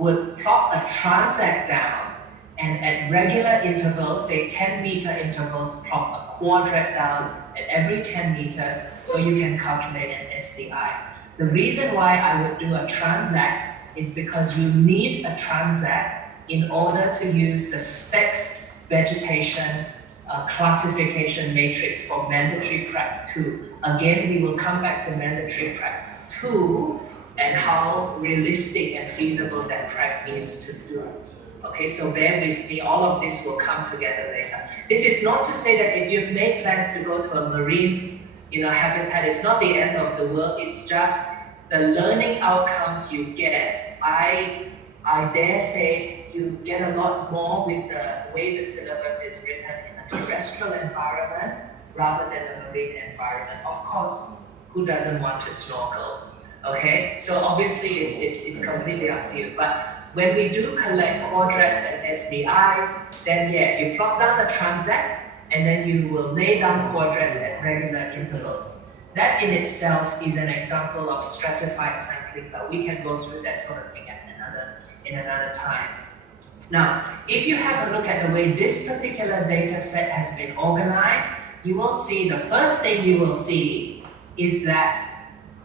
would plop a transect down and at regular intervals, say 10-meter intervals, plop a quadrat down at every 10 meters so you can calculate an SDI. The reason why I would do a transect is because you need a transect in order to use the SPECS vegetation classification matrix for mandatory prep 2. Again, we will come back to mandatory prep 2 and how realistic and feasible that prep is to do. Okay, so bear with me, all of this will come together later. This is not to say that if you've made plans to go to a marine habitat, it's not the end of the world, it's just the learning outcomes you get. I dare say you get a lot more with the way the syllabus is written in a terrestrial environment rather than a marine environment. Of course, who doesn't want to snorkel? Okay, so obviously it's completely up to you. But when we do collect quadrats and SDIs, then yeah, you plot down a transect and then you will lay down quadrats at regular intervals. That in itself is an example of stratified sampling, but we can go through that sort of thing in another time. Now, if you have a look at the way this particular data set has been organized, you will see the first thing you will see is that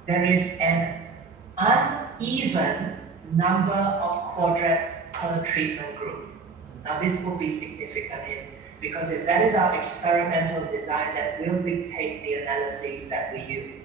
there is an uneven number of quadrats per treatment group. Now, this will be significant because if that is our experimental design, that will dictate the analyses that we use.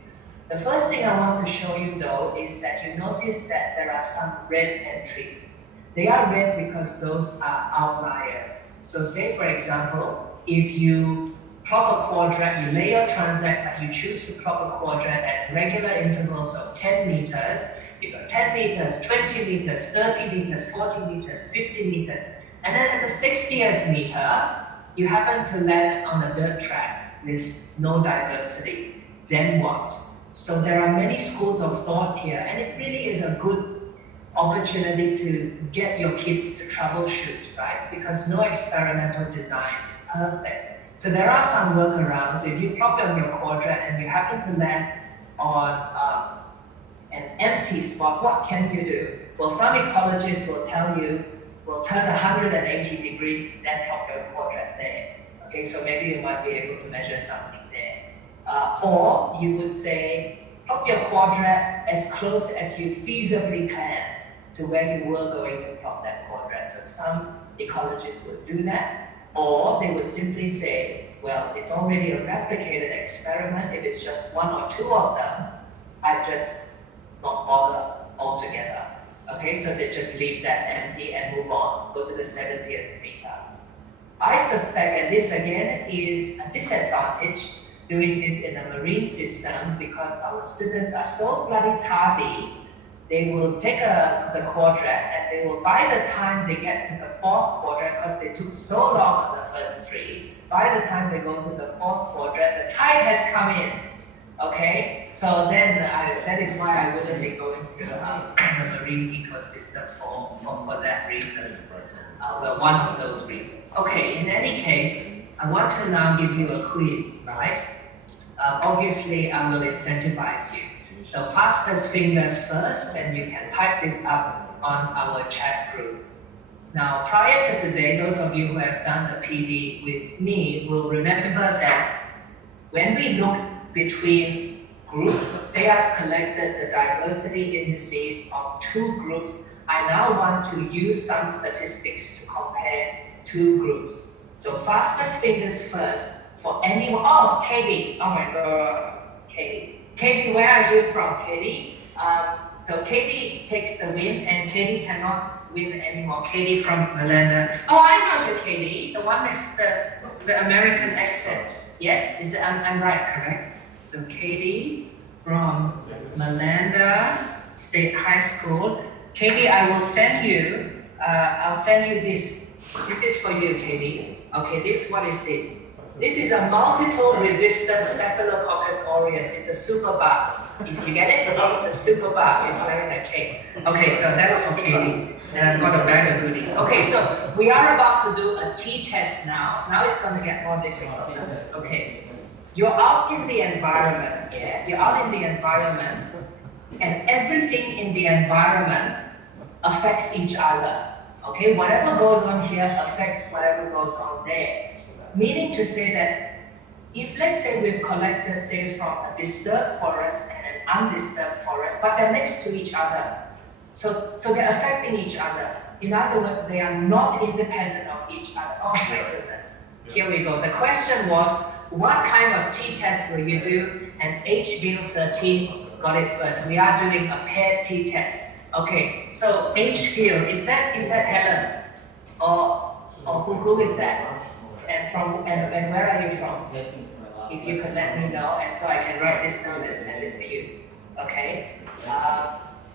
The first thing I want to show you though is that you notice that there are some red entries. They are red because those are outliers. So say for example, if you plot a quadrat, you lay your transect, but you choose to plot a quadrat at regular intervals of 10 meters, you've got 10 meters, 20 meters, 30 meters, 40 meters, 50 meters, and then at the 60th meter, you happen to land on a dirt track with no diversity. Then what? So there are many schools of thought here, and it really is a good opportunity to get your kids to troubleshoot, right? Because no experimental design is perfect. So there are some workarounds. If you plop on your quadrat and you happen to land on an empty spot, what can you do? Well, some ecologists will tell you, will turn 180 degrees, then plop your quadrat there. Okay, so maybe you might be able to measure something there. Or you would say, plop your quadrat as close as you feasibly can to where you were going to plot that quadrat. So some ecologists would do that. Or they would simply say, well, it's already a replicated experiment. If it's just one or two of them, I just not bother altogether. Okay, so they just leave that empty and move on, go to the 70th meter. I suspect, and this again is a disadvantage doing this in a marine system because our students are so bloody tardy, they will take the quadrat and they will, by the time they get to the fourth quadrat, because they took so long on the first three, by the time they go to the fourth quadrat, the tide has come in. Okay, so then that is why I wouldn't be going to the marine ecosystem for that reason. Well, one of those reasons. Okay, in any case, I want to now give you a quiz, right? Obviously, I will incentivize you. So fastest fingers first, and you can type this up on our chat group. Now, prior to today, those of you who have done the PD with me will remember that when we look between groups, say I've collected the diversity indices of two groups, I now want to use some statistics to compare two groups. So fastest fingers first for anyone. Oh, Katie, oh my God, Katie. Katie, where are you from, Katie? So Katie takes the win, and Katie cannot win anymore. Katie from Malanda. Oh, I know you, Katie, the one with the American accent. Yes, I'm right, correct? So Katie from Malanda State High School. Katie, I will send you, I'll send you this. This is for you, Katie. Okay, what is this? This is a multiple resistant Staphylococcus aureus. It's a super bug. You get it? It's a super bug. It's wearing a cape. Okay, so that's for Katie. And I've got a bag of goodies. Okay, so we are about to do a t-test now. Now it's going to get more difficult. Okay. You're out in the environment, yeah? You're out in the environment, and everything in the environment affects each other. Okay, whatever goes on here affects whatever goes on there. Meaning to say that if let's say we've collected say from a disturbed forest and an undisturbed forest, but they're next to each other, so they're affecting each other. In other words, they are not independent of each other. Oh my goodness. Here we go. The question was, what kind of t-test will you do? And HGIL13 got it first. We are doing a paired t-test. Okay, so HGIL, is that Helen? Or who is that? And where are you from? If you could let me know, and so I can write this down and send it to you. Okay.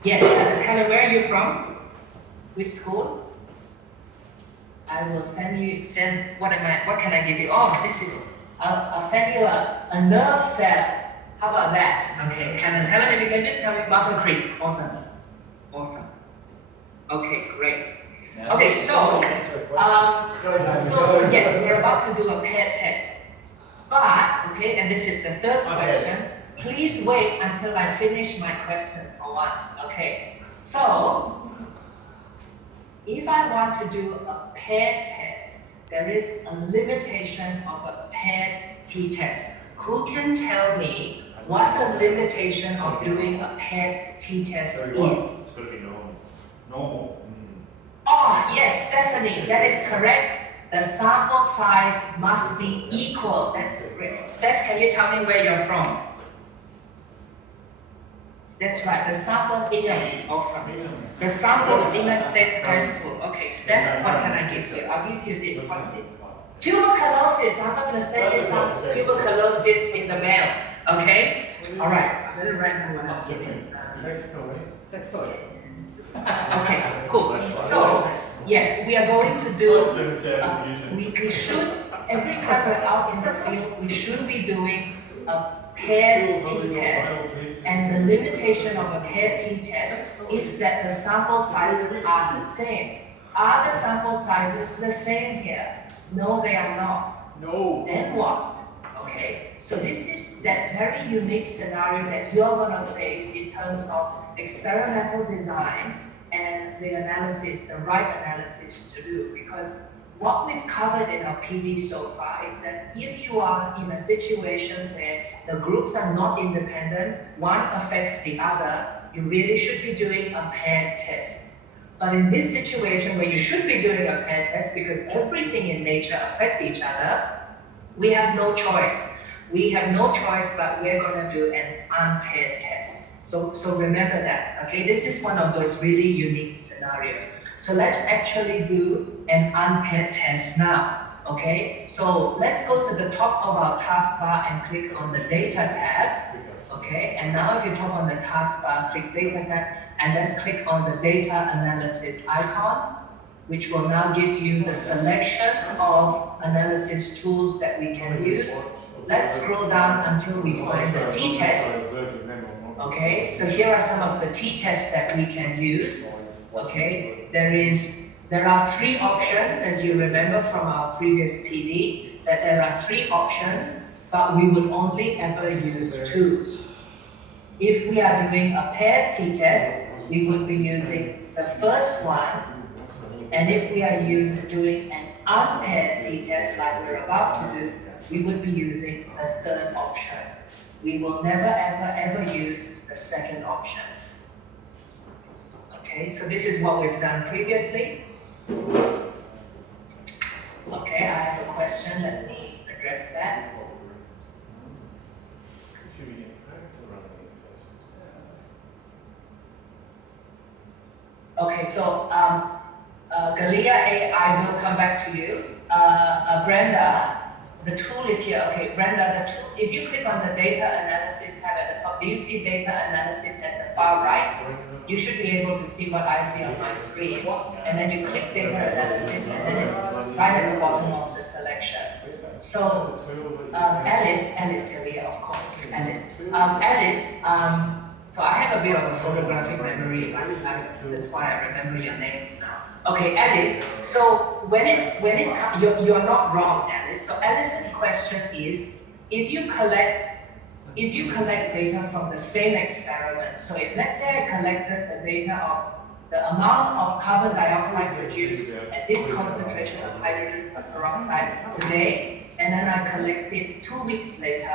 Yes, Helen, where are you from? Which school? I will send what can I give you? Oh, this is, I'll send you a nerve cell. How about that? Okay, Helen, if you can just tell me Battle Creek. Awesome. Okay, great. Okay, so yes, we're about to do a paired test. But, okay, and this is the third question. Please wait until I finish my question for once, okay? So, if I want to do a paired test, there is a limitation of a paired t-test. Who can tell me what the limitation of doing a paired t-test is? It's going to be normal. Oh, yes, Stephanie, that is correct. The sample size must be equal. That's great. Steph, can you tell me where you're from? That's right, the sample Ingham. Awesome. The sample Ingham State High School. Okay, Steph, what can I give you? I'll give you this. What's this? Tuberculosis. I'm not going to send you some tuberculosis in the mail. Okay? All right. I'm going to write down what I'm giving. Sex toy. Okay, cool. So, yes, we are going to do, we should, every time we're out in the field, we should be doing a paired t-test. And the limitation of a paired t-test is that the sample sizes are the same. Are the sample sizes the same here? No, they are not. No. Then what? Okay, so this is that very unique scenario that you're going to face in terms of experimental design and the analysis, the right analysis to do. Because what we've covered in our PD so far is that if you are in a situation where the groups are not independent, one affects the other, you really should be doing a paired test. But in this situation where you should be doing a paired test because everything in nature affects each other, we have no choice. We have no choice, but we're going to do an unpaired test. So remember that, okay? This is one of those really unique scenarios. So let's actually do an unpaired test now, okay? So let's go to the top of our taskbar and click on the Data tab, okay? And now if you tap on the taskbar, click Data tab, and then click on the Data Analysis icon, which will now give you the selection of analysis tools that we can use. Let's scroll down until we find the t-tests. Okay, so here are some of the t-tests that we can use. Okay, there are three options, as you remember from our previous PD, that there are three options, but we will only ever use two. If we are doing a paired t-test, we would be using the first one, and if we are doing an unpaired t-test like we're about to do, we would be using the third option. We will never ever use the second option. Okay, so this is what we've done previously. Okay, I have a question, let me address that. Okay, so Galia A, I will come back to you. Brenda, the tool is here. Okay, Brenda, the tool, if you click on the data analysis tab at the top, do you see data analysis at the far right? You should be able to see what I see on my screen. And then you click data analysis, and then it's right at the bottom of the selection. So, Alice Galia, of course, Alice, so I have a bit of a photographic memory, that's why I remember your names now. Okay, Alice, so when it comes, you're not wrong, Alice. So Alice's question is, if you collect data from the same experiment, so if let's say I collected the data of the amount of carbon dioxide produced at this concentration of hydrogen peroxide today, and then I collect it 2 weeks later,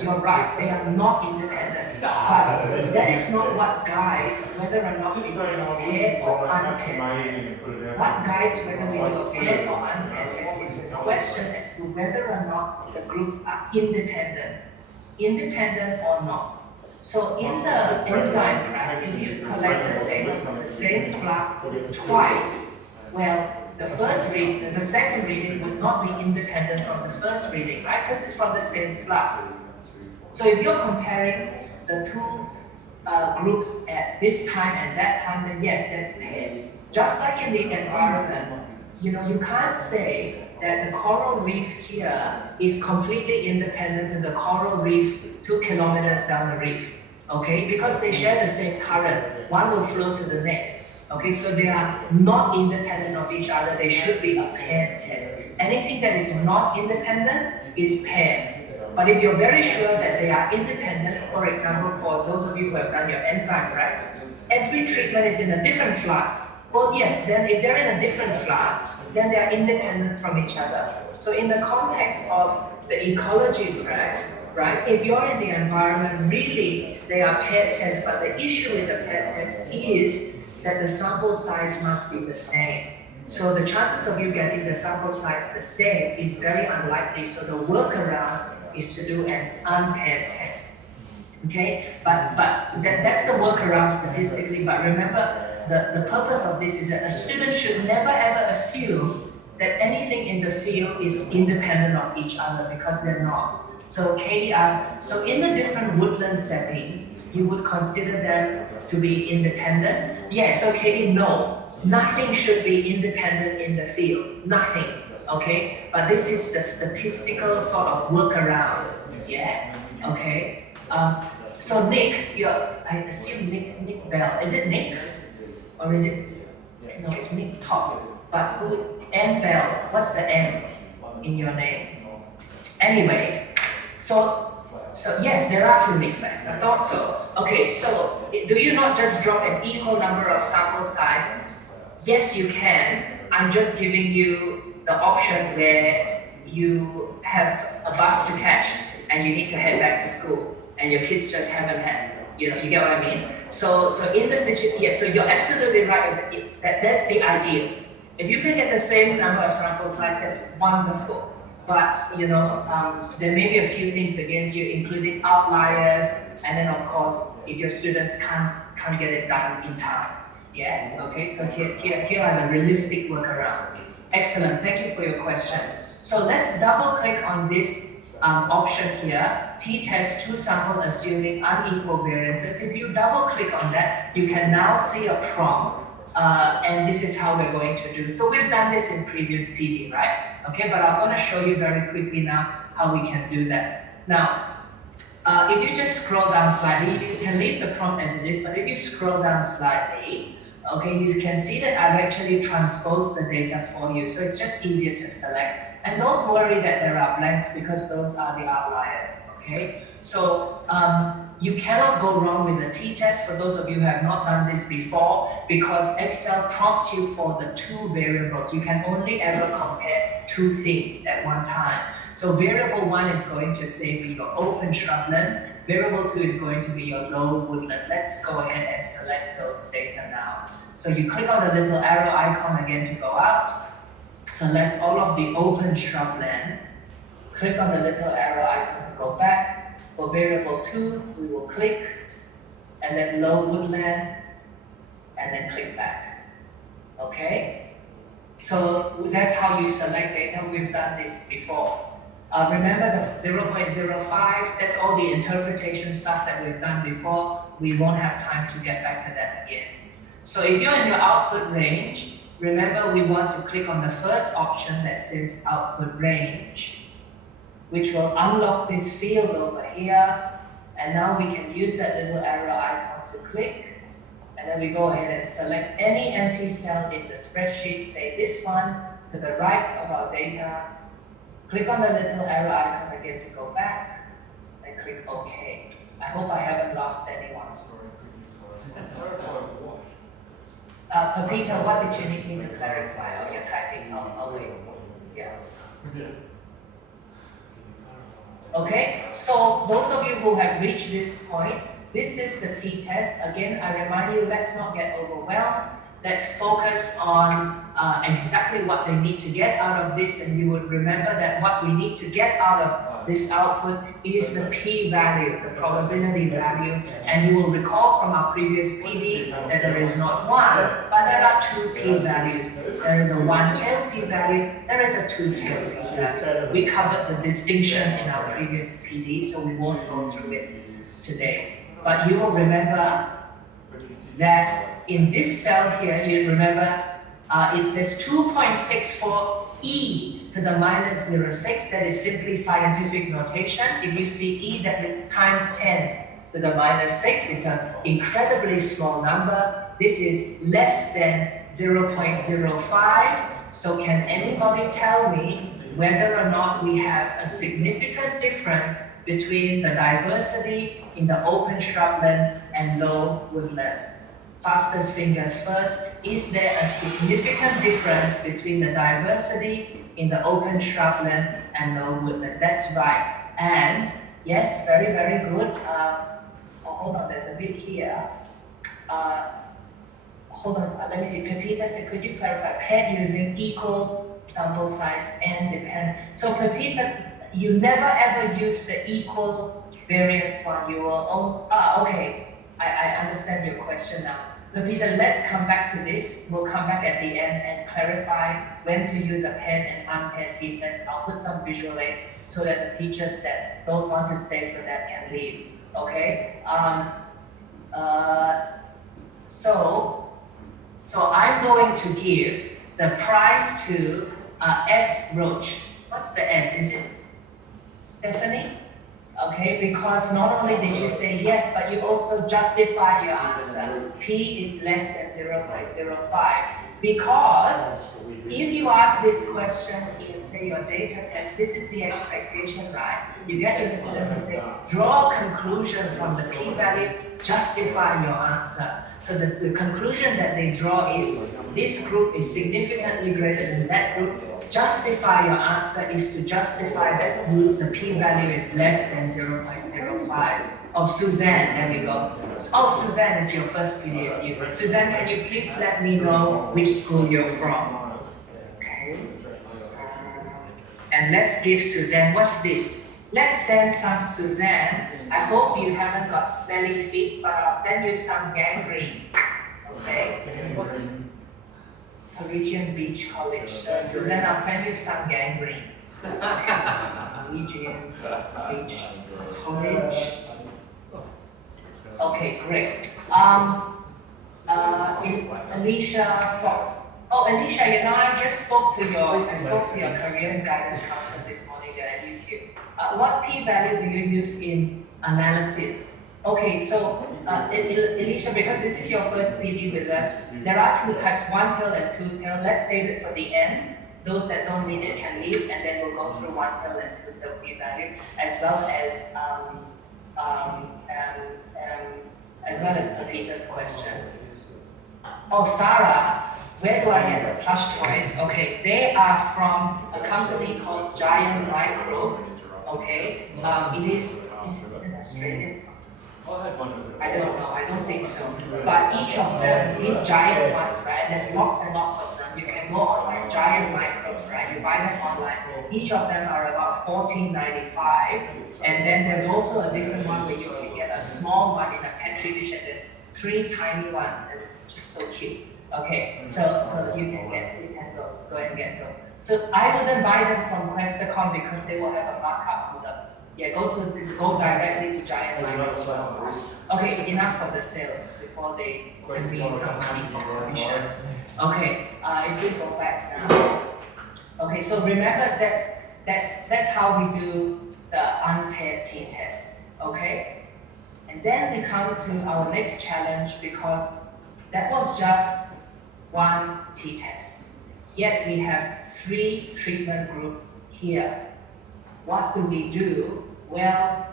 you're right, they are not independent. But that is not what guides whether or not we do a paired or unpaired test. What guides whether we do a paired or unpaired test is the question as to whether or not the groups are independent or not. So in the enzyme prep, if you collect the data from the same flask twice, well, the second reading would not be independent from the first reading, right? Because it's from the same flask. So if you're comparing the two groups at this time and that time, then yes, that's paired. Just like in the environment, you can't say that the coral reef here is completely independent to the coral reef 2 kilometers down the reef, okay? Because they share the same current, one will flow to the next. Okay, so they are not independent of each other. They should be a paired test. Anything that is not independent is paired. But if you're very sure that they are independent, for example, for those of you who have done your enzyme prep, every treatment is in a different flask. Well, yes, then if they're in a different flask, then they are independent from each other. So in the context of the ecology prep, right, if you're in the environment, really they are paired tests, but the issue with the paired test is that the sample size must be the same. So the chances of you getting the sample size the same is very unlikely. So the workaround is to do an unpaired test. Okay, but that's the workaround statistically. But remember, the purpose of this is that a student should never ever assume that anything in the field is independent of each other, because they're not. So Katie asked, so in the different woodland settings, you would consider them to be independent? Yeah, so Katie, no. Nothing should be independent in the field. Nothing, okay? But this is the statistical sort of workaround, yeah? Okay? So Nick, I assume Nick Bell. Is it Nick? Or is it? No, it's Nick Top. But who? N Bell. What's the N in your name? Anyway, so yes, there are 2 Nicks. I thought so. Okay, so do you not just drop an equal number of sample size? Yes, you can. I'm just giving you the option where you have a bus to catch and you need to head back to school, and your kids just haven't had. You get what I mean? So in the situation, yeah, so you're absolutely right. That's the ideal. If you can get the same number of sample size, that's wonderful. But there may be a few things against you, including outliers, and then of course, if your students can't get it done in time. Yeah. Okay. So here are the realistic workarounds. Excellent. Thank you for your questions. So let's double click on this option here. T-test 2 sample assuming unequal variances. If you double click on that, you can now see a prompt. And this is how we're going to do. So we've done this in previous PD, right? Okay, but I'm going to show you very quickly now how we can do that. Now, if you just scroll down slightly, you can leave the prompt as it is, but if you scroll down slightly, okay, you can see that I've actually transposed the data for you. So it's just easier to select. And don't worry that there are blanks, because those are the outliers, okay? So you cannot go wrong with the t-test for those of you who have not done this before, because Excel prompts you for the 2 variables. You can only ever compare 2 things at one time. So variable 1 is going to say be your open shrubland, variable 2 is going to be your low woodland. Let's go ahead and select those data now. So you click on the little arrow icon again to go out, select all of the open shrubland, click on the little arrow icon to go back. For variable 2, we will click, and then low woodland, and then click back. Okay? So that's how you select data. We've done this before. Remember the 0.05, that's all the interpretation stuff that we've done before. We won't have time to get back to that again. So if you're in your output range, remember we want to click on the first option that says output range, which will unlock this field over here. And now we can use that little arrow icon to click. And then we go ahead and select any empty cell in the spreadsheet, say this one to the right of our data. Click on the little arrow icon again to go back, and click OK. I hope I haven't lost anyone. Pepita, what did you need me to clarify? Oh, you're typing. Oh, wait. Yeah. Okay, so those of you who have reached this point, this is the t-test. Again, I remind you, let's not get overwhelmed. Let's focus on exactly what they need to get out of this, and you would remember that what we need to get out of this output is the p-value, the probability value, and you will recall from our previous PD that there is not one, but there are two p-values. There is a one-tailed p-value, there is a two-tailed p-value. We covered the distinction in our previous PD, so we won't go through it today. But you will remember that in this cell here, you remember it says 2.64 e to the minus 0.6. That is simply scientific notation. If you see e, that means times 10 to the minus 6. It's an incredibly small number. This is less than 0.05. So can anybody tell me whether or not we have a significant difference between the diversity in the open shrubland and low woodland? Fastest fingers first. Is there a significant difference between the diversity in the open shrubland and low woodland? That's right. And yes, very, very good. Hold on, there's a bit here. Hold on, let me see. Pepita said, could you clarify? Pet using equal sample size and depend. So Pepita, you never ever use the equal variance one. You will okay. I understand your question now. Pepita, let's come back to this. We'll come back at the end and clarify when to use a paired and unpaired t-test. I'll put some visual aids so that the teachers that don't want to stay for that can leave. Okay? So I'm going to give the prize to S. Roach. What's the S? Is it Stephanie? Okay, because not only did you say yes, but you also justify your answer. P is less than 0.05. Because if you ask this question in, say, your data test, this is the expectation, right? You get your student to say, draw a conclusion from the p-value, justify your answer. So the conclusion that they draw is, this group is significantly greater than that group. Justify your answer is to justify that the p-value is less than 0.05. Oh, Suzanne, there we go. Oh, Suzanne is your first PDF. Suzanne, can you please let me know which school you're from? Okay. And let's give Suzanne, what's this? Let's send some Suzanne. I hope you haven't got smelly feet, but I'll send you some gangrene. Okay? Gurion Beach College. Suzanne, I'll send you some gangrene. Gurion Beach College. Okay, great. Alicia Fox. Oh, Alicia, you know, I spoke to your careers guidance counselor this morning at UQ. What p-value do you use in analysis? Okay, so Alicia, because this is your first PD with us, there are two types, one tail and two tail. Let's save it for the end. Those that don't need it can leave, and then we'll go through one tail and two tail p-value, as well as Pepita's question. Oh, Sarah, where do I get the plush toys? Okay, they are from a company called Giant Microbes. Okay, it is an Australian. I don't know, I don't think so. But each of them, these giant ones, right? There's lots and lots of them. You can go online, Giant Microbes, right? You buy them online. Each of them are about $14.95. And then there's also a different one where you can get a small one in a petri dish, and there's 3 tiny ones, and it's just so cute. Okay, so you can go and get those. So I wouldn't buy them from Questacon because they will have a markup on them. Yeah, go directly to Giant Microbes. Okay, enough for the sales before they send me some money for commission. Okay, if we go back now. Okay, so remember that's how we do the unpaired t-test. Okay, and then we come to our next challenge, because that was just one t-test. Yet we have 3 treatment groups here. What do we do? Well,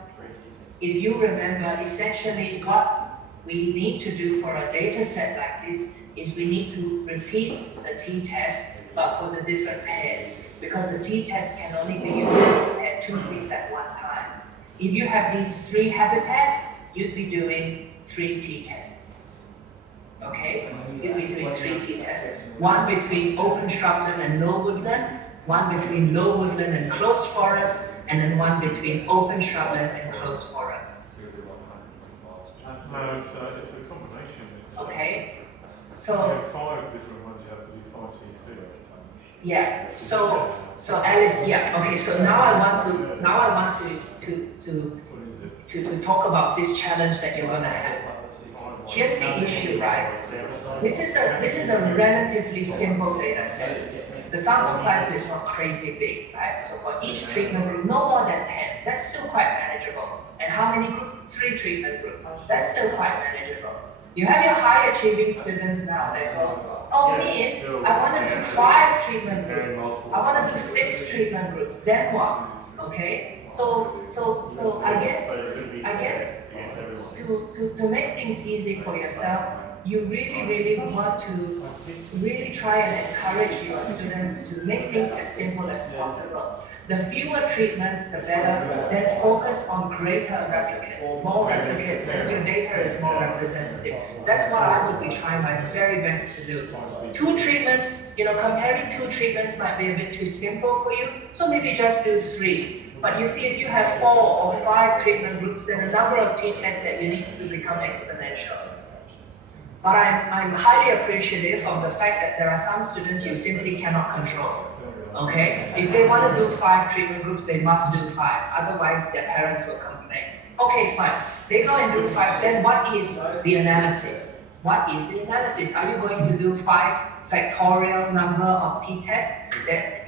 if you remember, essentially what we need to do for a data set like this is we need to repeat the t-test, but for the different pairs, because the t-test can only be used to compare two things at one time. If you have these three habitats, you'd be doing three t-tests. Okay? You'd be doing three t-tests. One between open shrubland and low woodland, one between low woodland and close forest, and then one between open shrubland and close forest. No, it's a combination. Okay? You So, have 5 different ones, you have to do 5 C2. yeah, so Alice, yeah, okay, so now I want to talk about this challenge that you're gonna have. Here's the issue, right? This is a relatively simple data set. The sample size is not crazy big, right? So for each treatment group, no more than 10. That's still quite manageable. And how many groups? 3 treatment groups. That's still quite manageable. You have your high achieving students now that go, oh miss, I want to do 5 treatment groups. I want to do 6 treatment groups. Then what? Okay? So I guess to make things easy for yourself, you really want to really try and encourage your students to make things as simple as possible. The fewer treatments, the better. Then focus on greater replicates, more replicates, and your data is more representative. That's what I would be trying my very best to do. 2 treatments, comparing 2 treatments might be a bit too simple for you, so maybe just do 3. But you see, if you have 4 or 5 treatment groups, then the number of t-tests that you need to do become exponential. But I'm highly appreciative of the fact that there are some students you simply cannot control. Okay? If they want to do 5 treatment groups, they must do 5. Otherwise, their parents will complain. Okay, fine. They go and do 5. Then what is the analysis? What is the analysis? Are you going to do 5 factorial number of t-tests? That,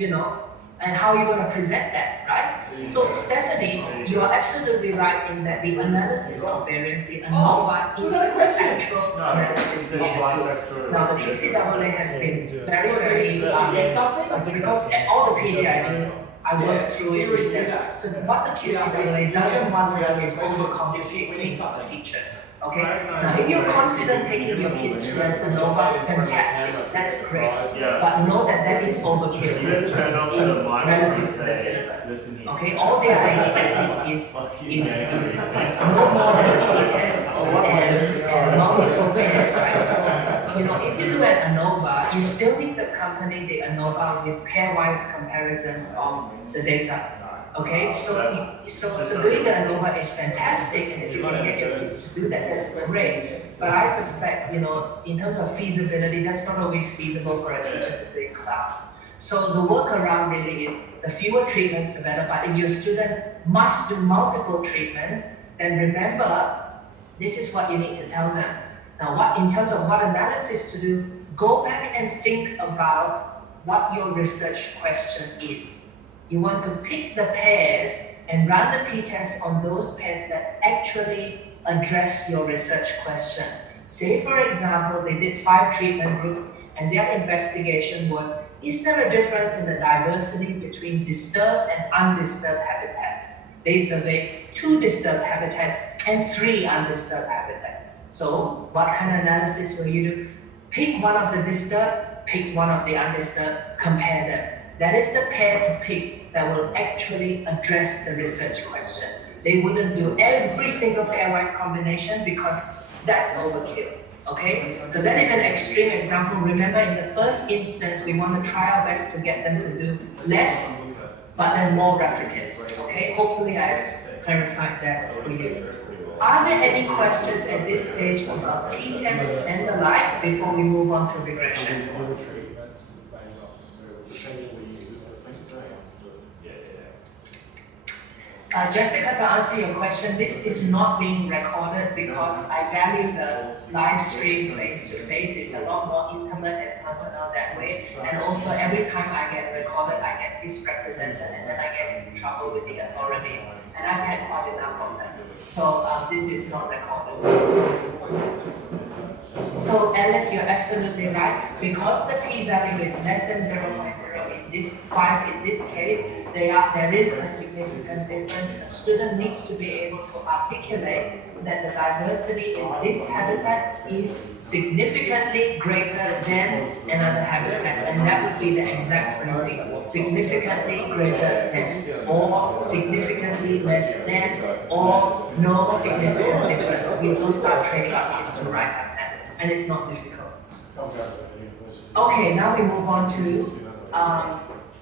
and how are you going to present that, right? So Stephanie, you are absolutely right in that the analysis of variance, the ANOVA, is the actual analysis we should do. Now the QCAA has been very, because all the PD I worked through it with them. So what the QCAA doesn't want to do is overcomplicate things for teachers. Okay? Now, if you're confident taking your kids to an ANOVA, fantastic, that's great. But know that is overkill relative to the syllabus. Okay? All they are expecting is no more than tests and multiple pairs, right? So, if you do an ANOVA, you still need to accompany the ANOVA with pairwise comparisons of the data. Okay, so doing the ANOVA is fantastic, and if you can get your kids to do that, that's great. But I suspect, in terms of feasibility, that's not always feasible for a teacher to do in class. So the workaround really is the fewer treatments, the better. But if your student must do multiple treatments, then remember, this is what you need to tell them. Now, in terms of what analysis to do, go back and think about what your research question is. You want to pick the pairs and run the t-test on those pairs that actually address your research question. Say, for example, they did 5 treatment groups and their investigation was, is there a difference in the diversity between disturbed and undisturbed habitats? They surveyed 2 disturbed habitats and 3 undisturbed habitats. So, what kind of analysis will you do? Pick one of the disturbed, pick one of the undisturbed, compare them. That is the pair to pick that will actually address the research question. They wouldn't do every single pairwise combination because that's overkill. Okay? So that is an extreme example. Remember, in the first instance, we want to try our best to get them to do less, but then more replicates. Okay? Hopefully I've clarified that for you. Are there any questions at this stage about t-tests and the like before we move on to regression? Jessica, to answer your question, this is not being recorded because I value the live stream face-to-face. It's a lot more intimate and personal that way. And also, every time I get recorded, I get misrepresented and then I get into trouble with the authorities. And I've had quite enough of them. So this is not recorded. So Alice, you're absolutely right. Because the p-value is less than 0.0 in this 5 in this case, there is a significant difference. A student needs to be able to articulate that the diversity in this habitat is significantly greater than another habitat, and that would be the exact phrasing: significantly greater than, or significantly less than, or no significant difference. We will start training our kids to write like that, and it's not difficult. Okay, now we move on to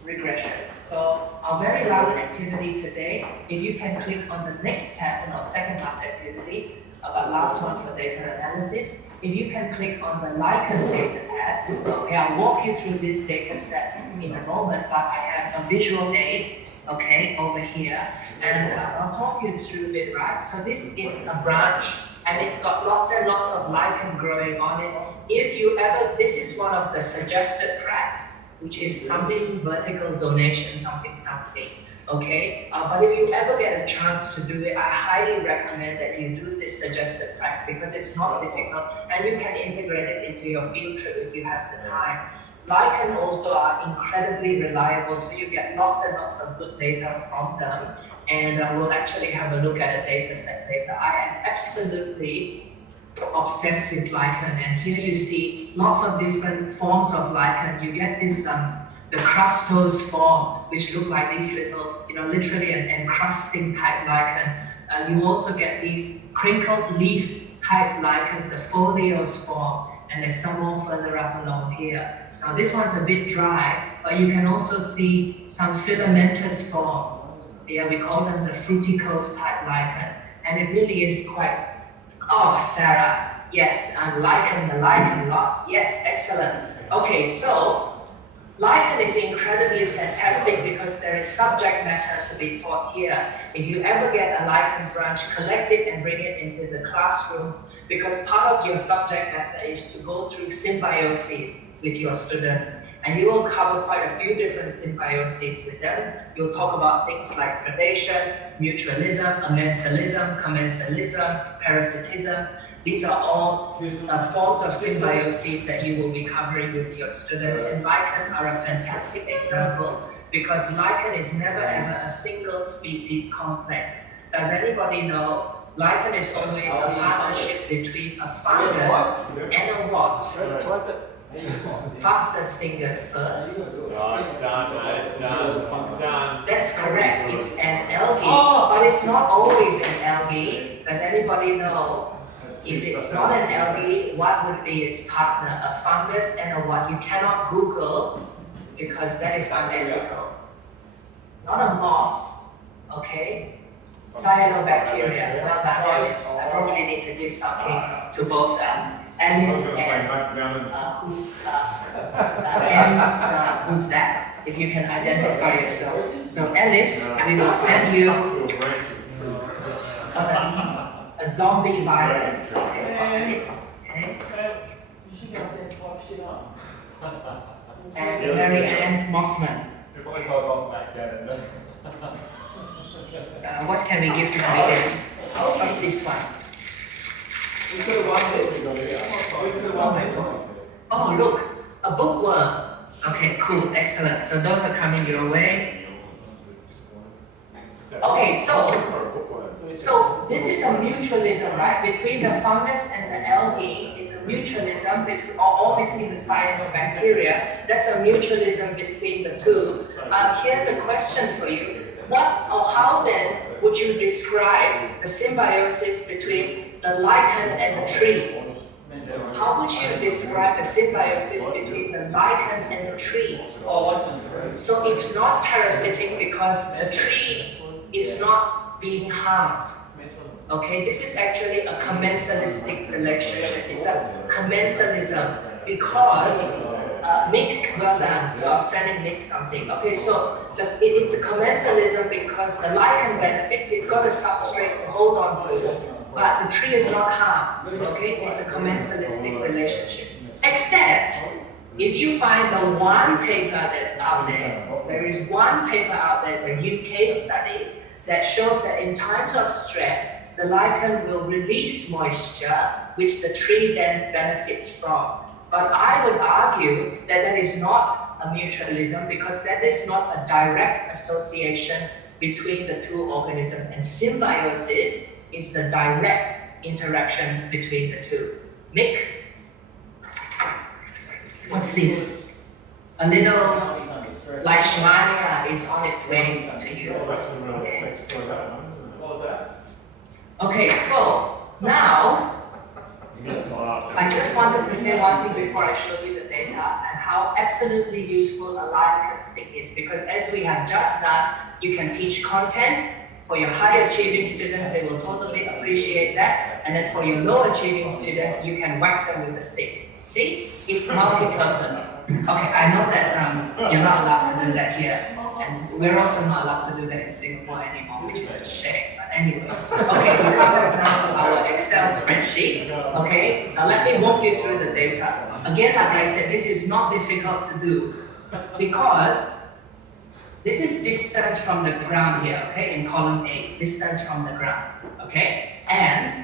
regressions. So our very last activity today, if you can click on the next tab, second last activity, but last one for data analysis. If you can click on the lichen data tab, okay, I'll walk you through this data set in a moment, but I have a visual aid, okay, over here, and I'll talk you through it, right? So this is a branch, and it's got lots and lots of lichen growing on it. If you ever, this is one of the suggested tracks, which is something vertical zonation, something, okay? But if you ever get a chance to do it, I highly recommend that you do this suggested track because it's not difficult and you can integrate it into your field trip if you have the time. Lichen also are incredibly reliable, so you get lots and lots of good data from them, and we'll actually have a look at the data set later. I am absolutely obsessed with lichen, and here you see lots of different forms of lichen. You get this the crustose form, which look like these little, literally an encrusting type lichen. You also get these crinkled leaf type lichens, the foliose form, and there's some more further up along here. Now this one's a bit dry, but you can also see some filamentous forms. Yeah, we call them the fruticose type lichen, and it really is quite. Oh, Sarah, yes, I'm liking the lichen lots. Yes, excellent. Okay, so lichen is incredibly fantastic because there is subject matter to be taught here. If you ever get a lichen branch, collect it and bring it into the classroom, because part of your subject matter is to go through symbioses with your students. And you will cover quite a few different symbioses with them. You'll talk about things like predation, mutualism, amensalism, commensalism, parasitism. These are all forms of symbioses that you will be covering with your students. And lichen are a fantastic example because lichen is never ever a single species complex. Does anybody know? Lichen is always a partnership between a fungus and a what? Fastest fingers first. Oh, it's done, man. It's done. It's done. That's correct. It's an algae, but it's not always an algae. Does anybody know? If it's not an algae, what would be its partner? A fungus and a what? You cannot Google because that is unethical. Not a moss, okay? Cyanobacteria. Well done, Alice. I probably need to give something to both Alice and who's that? If you can identify yourself. So Alice, we will send you a zombie virus. Okay, Alice. Okay. And Mary Ann Mossman. What can we give Mary Ann? What's this one? We could have won this. We could have won this. Oh, look, a bookworm. Okay, cool, excellent. So those are coming your way. Okay, so this is a mutualism, right? Between the fungus and the algae is a mutualism between, or between the cyanobacteria. That's a mutualism between the two. Here's a question for you. What or how then would you describe the symbiosis between the lichen and the tree? How would you describe the symbiosis between the lichen and the tree? So it's not parasitic because the tree is not being harmed. Okay, this is actually a commensalistic relationship. It's a commensalism because Mick, well done. So I'm sending Mick something. Okay, so it's a commensalism because the lichen benefits. It's got a substrate to hold on to, but the tree is not harmed. Okay, it's a commensalistic relationship. Except if you find the one paper that's out there is one paper out there, it's a UK study that shows that in times of stress, the lichen will release moisture, which the tree then benefits from. But I would argue that that is not a mutualism because that is not a direct association between the two organisms, and symbiosis is the direct interaction between the two. Mick, what's this? A little Leishmania is on its way to you. Well, that's a real Okay. effect for that one, isn't it? What was that? Okay, so now You missed my art. I just wanted to say one thing before I show you the data and how absolutely useful a lichen stick is, because as we have just done, you can teach content. For your high achieving students, they will totally appreciate that. And then for your low achieving students, you can whack them with a stick. See? It's multi-purpose. Okay, I know that you're not allowed to do that here. And we're also not allowed to do that in Singapore anymore, which is a shame. But anyway. Okay, we come back now to our Excel spreadsheet. Okay, now let me walk you through the data. Again, like I said, this is not difficult to do because this is distance from the ground here, okay, in column A, distance from the ground, okay? And,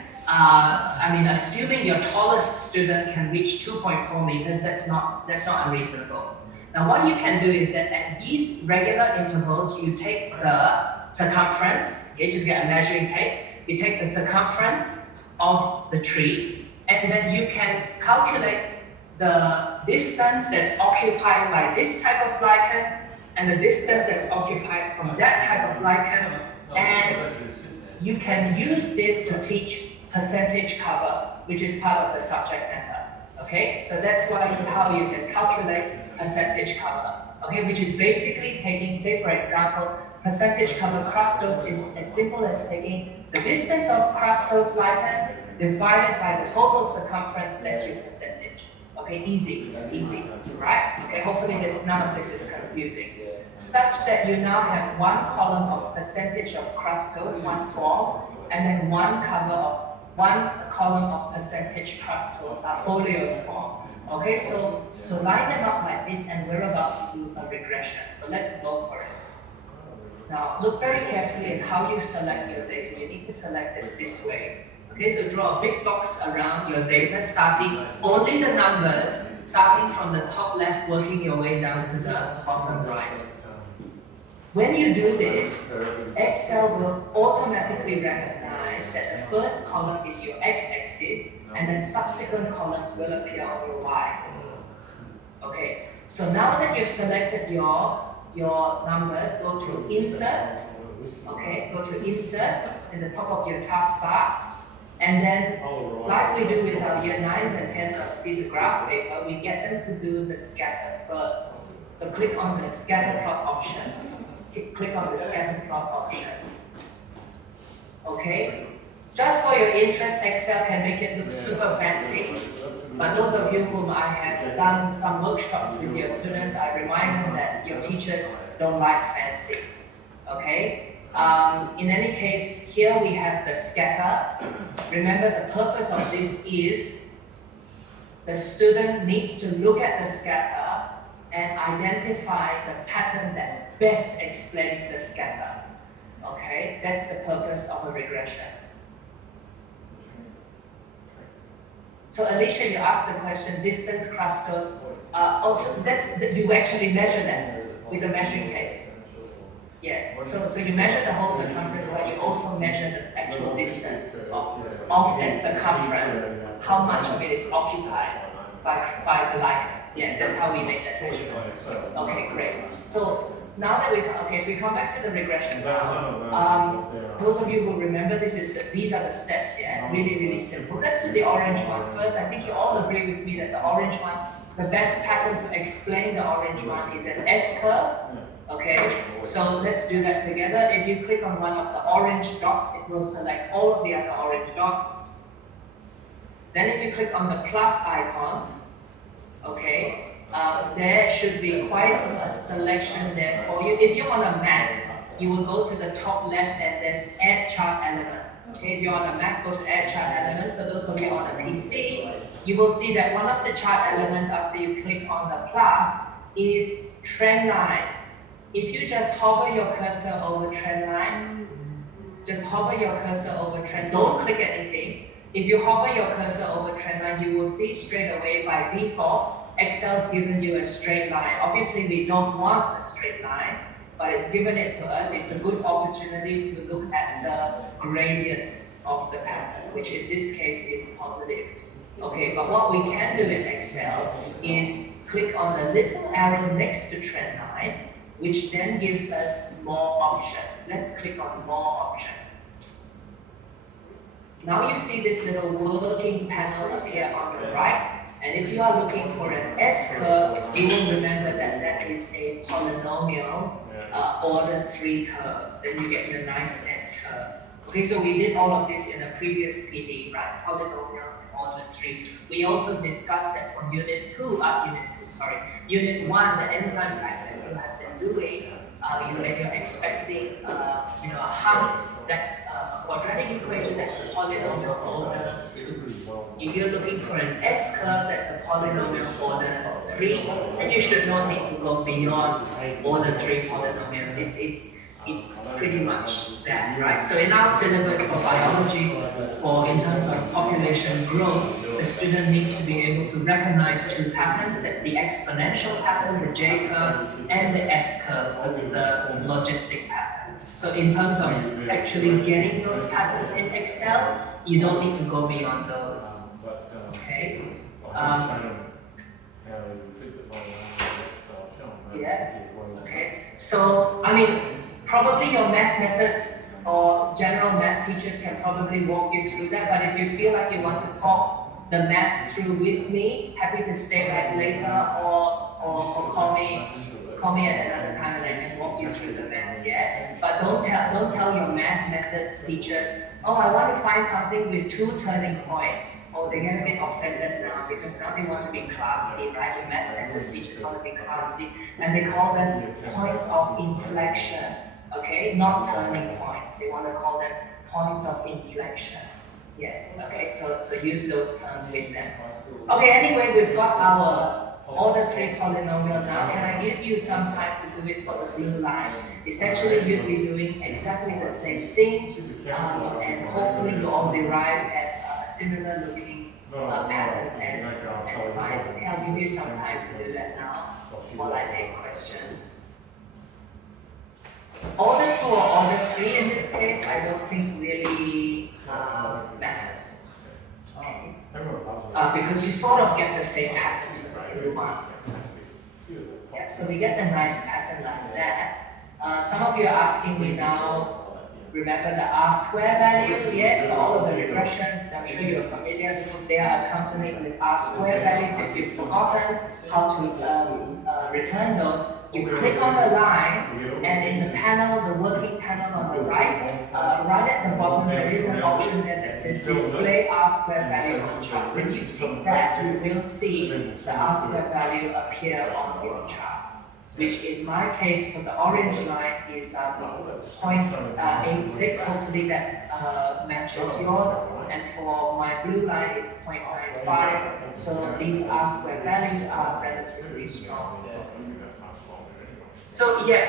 assuming your tallest student can reach 2.4 meters, that's not unreasonable. Now, what you can do is that at these regular intervals, you take the circumference, okay, just get a measuring tape, you take the circumference of the tree, and then you can calculate the distance that's occupied by this type of lichen and the distance that's occupied from that type of lichen, and you can use this to teach percentage cover, which is part of the subject matter. Okay, so that's how you can calculate percentage cover. Okay, which is basically taking, say for example, percentage cover crustose is as simple as taking the distance of crustose lichen divided by the total circumference, that's your percentage. Okay, easy, right? Okay, hopefully none of this is confusing. Such that you now have one column of percentage of crustose, one form, and then one column of percentage crustose, folios form. Okay, so line them up like this, and we're about to do a regression. So let's go for it. Now, look very carefully at how you select your data. You need to select it this way. Okay, so draw a big box around your data, starting only the numbers, starting from the top left, working your way down to the bottom right. When you do this, Excel will automatically recognize that the first column is your x-axis, and then subsequent columns will appear on your y. Okay, so now that you've selected your numbers, go to Insert. Okay, go to Insert in the top of your taskbar. And then, like we do with our year 9s and 10s of a piece of graph paper, we get them to do the scatter first. So click on the scatter plot option. Click on the scatter plot option. Okay? Just for your interest, Excel can make it look super fancy. But those of you whom I have done some workshops with your students, I remind them that your teachers don't like fancy. Okay? In any case, here we have the scatter. Remember, the purpose of this is the student needs to look at the scatter and identify the pattern that best explains the scatter. Okay, that's the purpose of a regression. So Alicia, you asked the question, distance crustose. Also, you actually measure that with a measuring tape. Yeah, so you measure the whole circumference, but you also measure the actual distance of that circumference, how much of it is occupied by the lichen. Yeah, that's how we make that measurement. Okay, great. So now that if we come back to the regression now, those of you who remember these are the steps, yeah? Really simple. Let's do the orange one first. I think you all agree with me that the orange one, the best pattern to explain the orange one is an S-curve. Okay, so let's do that together. If you click on one of the orange dots, it will select all of the other orange dots. Then if you click on the plus icon, okay, there should be quite a selection there for you. If you're on a Mac, you will go to the top left and there's Add Chart Element. Okay, if you're on a Mac, go to Add Chart Element. For those of you on a PC, you will see that one of the chart elements after you click on the plus is trend line. If you just hover your cursor over trend line, just hover your cursor over trend. Don't click anything. If you hover your cursor over trend line, you will see straight away by default, Excel's given you a straight line. Obviously, we don't want a straight line, but it's given it to us. It's a good opportunity to look at the gradient of the pattern, which in this case is positive. Okay, but what we can do in Excel is click on the little arrow next to trend line, which then gives us more options. Let's click on more options. Now you see this little working panel appear on the right, and if you are looking for an S-curve, you will remember that that is a polynomial order 3 curve. Then you get your nice S-curve. Okay, so we did all of this in a previous PD, right? Polynomial order 3. We also discussed that from Unit 1, the enzyme pack that you have been doing, when you're expecting, a hump that's a quadratic equation that's a polynomial order 2. If you're looking for an S-curve that's a polynomial order 3, then you should not need to go beyond order 3 polynomials. It's pretty much that, right? So in our syllabus for biology, in terms of population growth, the student needs to be able to recognize 2 patterns. That's the exponential pattern, the J curve, and the S curve, the logistic pattern. So in terms of actually getting those patterns in Excel, you don't need to go beyond those. Okay. Yeah. Okay. So probably your math methods or general math teachers can probably walk you through that. But if you feel like you want to talk the math through with me, happy to stay back later or call me at another time and I can walk you through the math. Yeah. But don't tell your math methods teachers, oh, I want to find something with 2 turning points. Oh, they get a bit offended now because now they want to be classy, right? Your math methods teachers want to be classy, and they call them points of inflection. Okay, not turning points. They want to call them points of inflection. Yes. Okay. So use those terms with them. Okay. Anyway, we've got our order 3 polynomial now. Can I give you some time to do it for the blue line? Essentially, you'd be doing exactly the same thing, and hopefully you all derive at a similar looking pattern as mine. Okay, I'll give you some time to do that now while I take questions. Order 2 or order 3 in this case, I don't think really matters. Okay. Because you sort of get the same pattern for everyone. Yep, so we get a nice pattern like that. Some of you are asking me now, remember the R square value? Yes, so all of the regressions, I'm sure you're familiar, they are accompanied with R square values. If you've forgotten how to return those, you click on the line, and in the panel, the working panel on the right, right at the bottom, there is an option there that says display R square value on chart. When you tick that, you will see the R square value appear on your chart, which in my case for the orange line is 0.86. Hopefully that matches yours, and for my blue line it's 0.95. So these R square values are relatively strong. So yeah,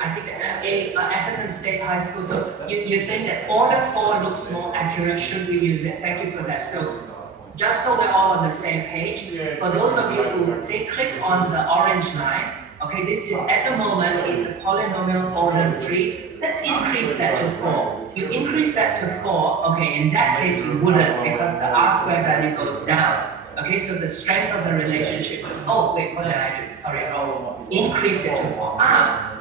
I think Atherton State High School. So you're saying that order 4 looks more accurate. Should we use it? Thank you for that. So just so we're all on the same page, for those of you who say click on the orange line, okay, this is at the moment it's a polynomial order 3. Let's increase that to 4. You increase that to 4. Okay, in that case you wouldn't because the R square value goes down. Okay, so the strength of the relationship. Oh wait, what did I do? Sorry. Increase it to 4.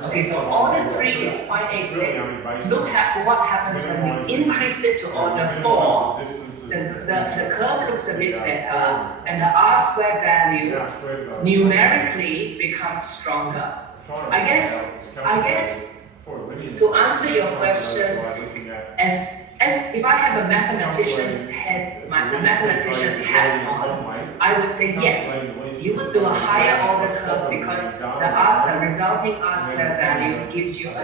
Okay, so order 3 is 0.86. Look at what happens when we increase it to order 4. The curve looks a bit better, and the R squared value numerically becomes stronger. I guess to answer your question, as if I have a mathematician hat on, I would say yes. You would do a higher order curve because the resulting R squared value gives you a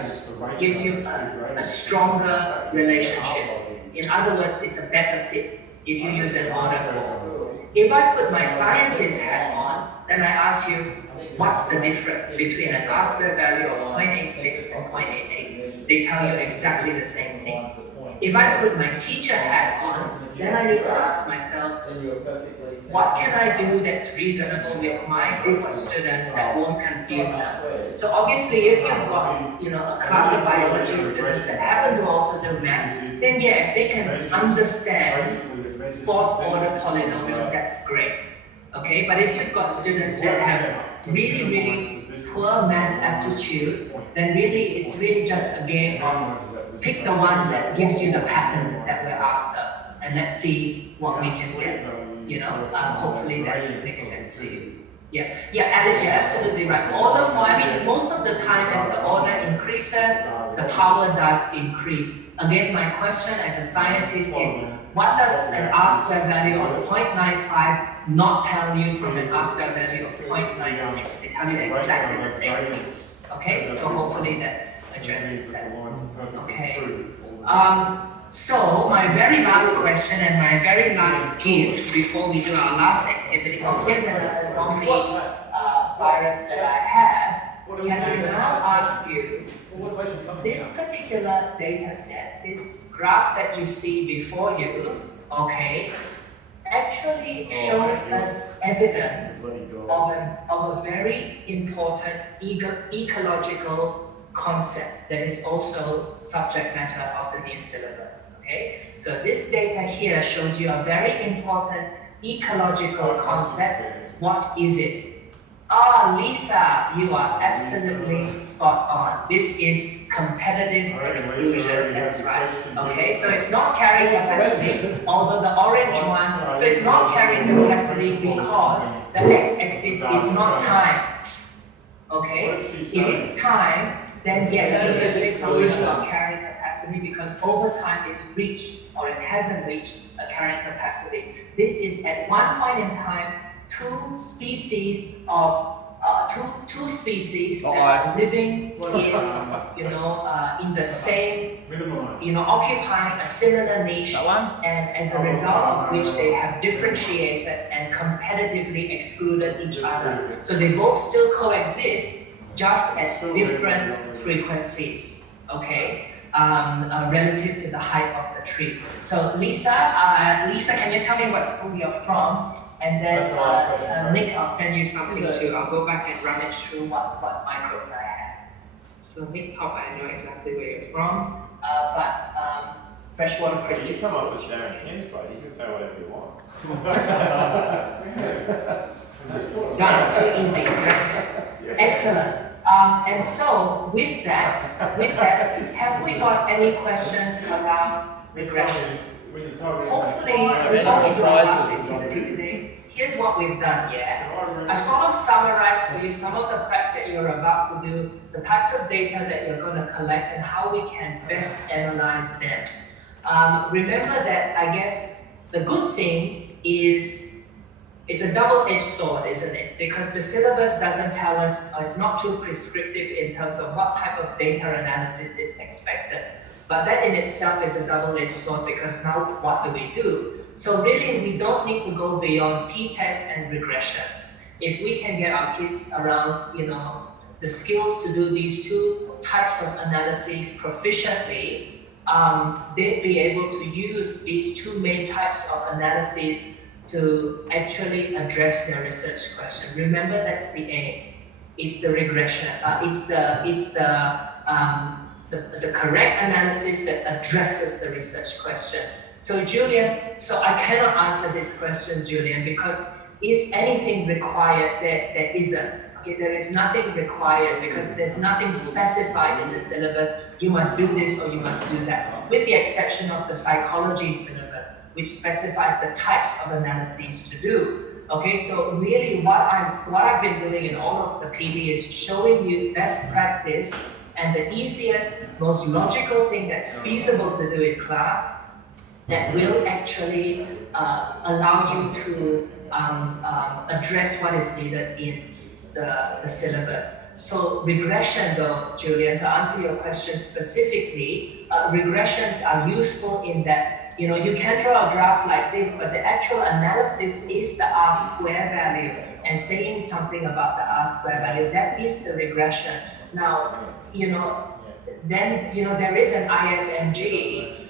stronger relationship. In other words, it's a better fit if you use an order 4. If I put my scientist hat on, then I ask you, what's the difference between an R squared value of 0.86 and 0.88? they tell you exactly the same thing. If I put my teacher hat on, then I need to ask myself, what can I do that's reasonable with my group of students that won't confuse them? So obviously, if you've got a class of biology students that happen to also do math, then yeah, if they can understand fourth order polynomials, that's great. Okay, but if you've got students that have really, really poor math aptitude, then really it's really just a game of pick the one that gives you the pattern that we're after, and let's see what we can get. Hopefully that makes sense to you. Yeah, Alice, you're absolutely right. Order form, I mean, most of the time as the order increases, the power does increase. Again, my question as a scientist is, what does an R-square value of 0.95 not tell you from an R-square value of 0.96? They tell you exactly the same thing. Okay, so hopefully that addresses that. Okay. So my very last question and my very last gift before we do our last activity. Oh, here's another zombie virus that I have. Can I now ask you, this particular data set, this graph that you see before you, okay, actually shows us evidence of a very important ecological concept that is also subject matter of the new syllabus, okay? So this data here shows you a very important ecological concept. What is it? Lisa, you are absolutely spot on. This is competitive exclusion, that's right. Okay, so it's not carrying capacity, although the orange one, so it's not carrying capacity because the x-axis is not time. Okay, if it's time, then yes, competitive exclusion of carrying capacity because over time it's reached or it hasn't reached a carrying capacity. This is at one point in time, two species that are living in the same, occupying a similar niche, and as a result of which they have differentiated and competitively excluded each other. So they both still coexist, just at different frequencies, okay, relative to the height of the tree. So Lisa, can you tell me what school you're from? And then Nick, I'll send you something too. I'll go back and rummage through what microbes I have. So Nick, hope I know exactly where you're from. Freshwater crystal. You come up with Sharon King's body, you can say whatever you want. Done, too easy. Excellent. And so with that, have we got any questions about regressions? Hopefully, before we do our last activity today, here's what we've done, yeah? I've sort of summarized for you some of the preps that you're about to do, the types of data that you're going to collect, and how we can best analyze them. Remember that, I guess, the good thing is it's a double-edged sword, isn't it? Because the syllabus doesn't tell us, or it's not too prescriptive in terms of what type of data analysis is expected. But that in itself is a double-edged sword because now what do we do? So really, we don't need to go beyond t-tests and regressions. If we can get our kids around, the skills to do these two types of analyses proficiently, they'd be able to use these two main types of analyses to actually address their research question. Remember, that's the aim. It's the regression. It's the correct analysis that addresses the research question. So Julian, I cannot answer this question, Julian, because is anything required? There isn't. Okay, there is nothing required because there's nothing specified in the syllabus. You must do this or you must do that, with the exception of the psychology syllabus, which specifies the types of analyses to do. Okay, so really what I've been doing in all of the PB is showing you best practice and the easiest, most logical thing that's feasible to do in class that will actually allow you to address what is needed in the syllabus. So regression though, Julian, to answer your question specifically, regressions are useful in that you can draw a graph like this, but the actual analysis is the R-square value and saying something about the R-square value. That is the regression. Now, then there is an ISMG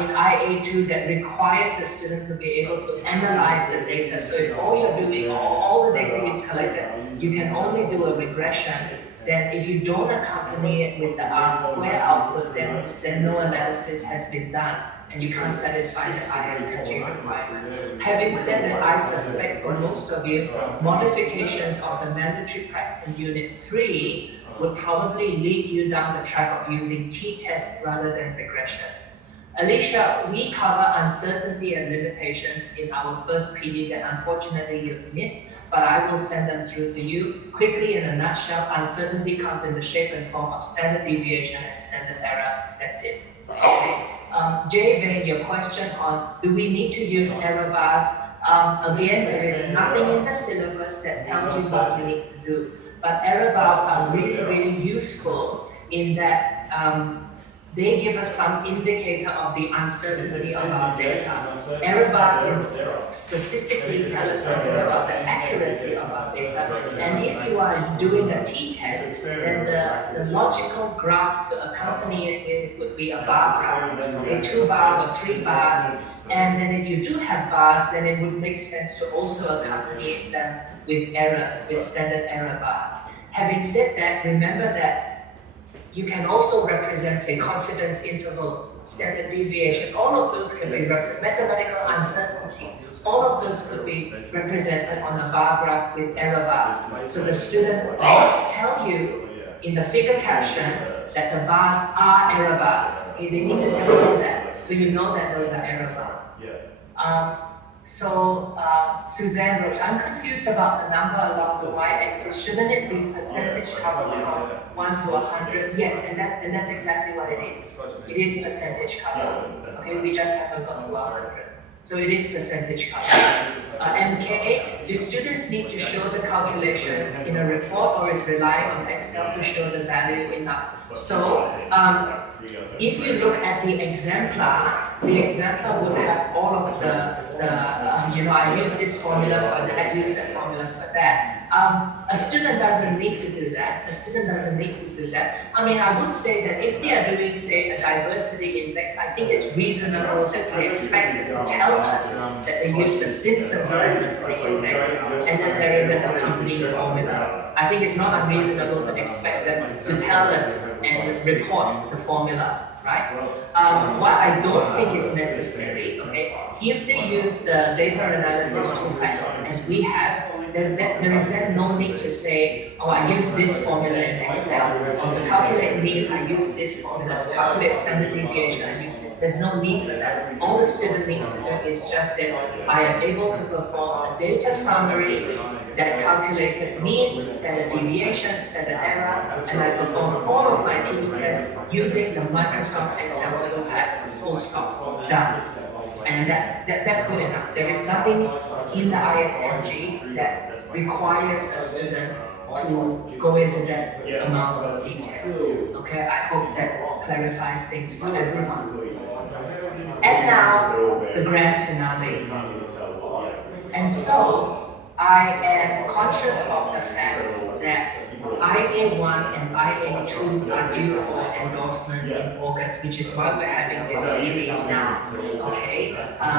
in IA2 that requires the student to be able to analyze the data. So if all you're doing, all the data you've collected, you can only do a regression, then if you don't accompany it with the R-square output, then no analysis has been done, and you can't satisfy the ISMG requirement. Having said that, I suspect for most of you, modifications of the mandatory practice in Unit 3 would probably lead you down the track of using t-tests rather than regressions. Alicia, we cover uncertainty and limitations in our first PD that unfortunately you've missed, but I will send them through to you. Quickly, in a nutshell, uncertainty comes in the shape and form of standard deviation and standard error. That's it. Okay. Jay Vane, your question on do we need to use error bars? Again, there is nothing in the syllabus that tells you what you need to do. But error bars are really, really useful in that they give us some indicator of the uncertainty of our data. Error bars specifically tell us something about the accuracy of our data. And if you are doing a t-test, then the logical graph to accompany it with would be a bar graph. Okay, 2 bars or 3 bars. And then if you do have bars, then it would make sense to also accompany them with errors, with standard error bars. Having said that, remember that you can also represent, say, confidence intervals, standard deviation. All of those can be mathematical uncertainty. All of those could be represented on a bar graph with error bars. So the student must tell you in the figure caption that the bars are error bars. Okay, they need to tell you that, so you know that those are error bars. Suzanne wrote, I'm confused about the number along the y-axis. Shouldn't it be percentage cover from 1 to 100? Yes, and that's exactly what it is. It is percentage cover. Okay, we just haven't got to 100. So it is percentage cover. MK, do students need to show the calculations in a report or is relying on Excel to show the value enough? So, if you look at the exemplar would have all of I use this formula for that, I use that formula for that. A student doesn't need to do that. I mean, I would say that if they are doing, say, a diversity index, I think it's reasonable that we expect them to tell us that they use the Simpson's diversity index and that there is an accompanying formula. I think it's not unreasonable to expect them to tell us and report the formula, right? What I don't think is necessary, okay, if they use the data analysis tool as we have, there is then no need to say, oh, I use this formula in Excel, or to calculate mean, I use this formula, to calculate standard deviation, I use this. There's no need for that. All the student needs to do is just say, I am able to perform a data summary that calculated mean, standard deviation, standard error, and I perform all of my t-tests using the Microsoft Excel toolpath, full stop, done. And that's good enough. There is nothing in the ISMG that requires a student to go into that amount of detail. Okay, I hope that clarifies things for everyone. And now, the grand finale. And so, I am conscious of the fact that IA1 and IA2 are due for endorsement in August, which is why we're having this meeting now. Okay,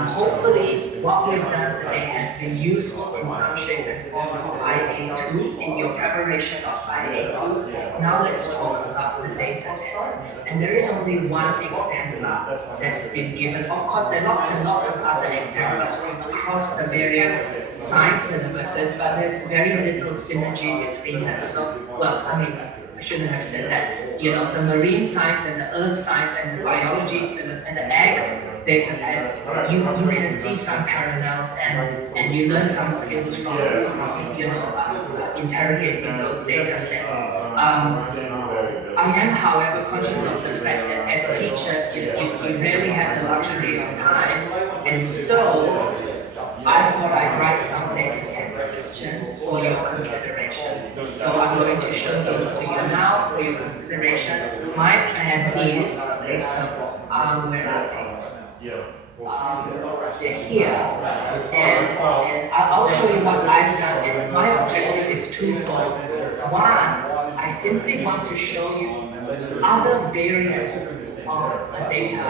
hopefully what we've done today has been useful in some shape and form for IA2 in your preparation of IA2. Now let's talk about the data test. And there is only one exemplar that's been given. Of course, there are lots and lots of other exemplars from across the various science syllabuses, but there's very little synergy between them. So, well, I mean, I shouldn't have said that. You know, the marine science and the earth science and the biology syllabus and the ag data test, you can see some parallels and you learn some skills from interrogating those data sets. I am, however, conscious of the fact that as teachers, you rarely have the luxury of time, and so I thought I'd write some data test questions for your consideration. So I'm going to show those to you now for your consideration. My plan is, where are they? here, and I'll show you what I've done. And my objective is twofold. One, I simply want to show you other variants of data,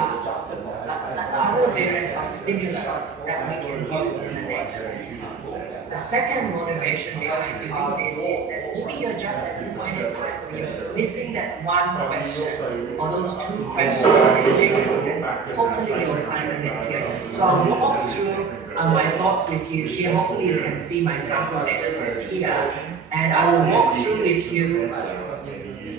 other variants of stimulus that we can use in the data. The second motivation behind doing this is that maybe you're just at the point in time where you're missing that one question or those two questions in the data test. Hopefully you'll find them in here. So I'll walk through my thoughts with you here. Hopefully you can see my sample data test here. And I will walk through with you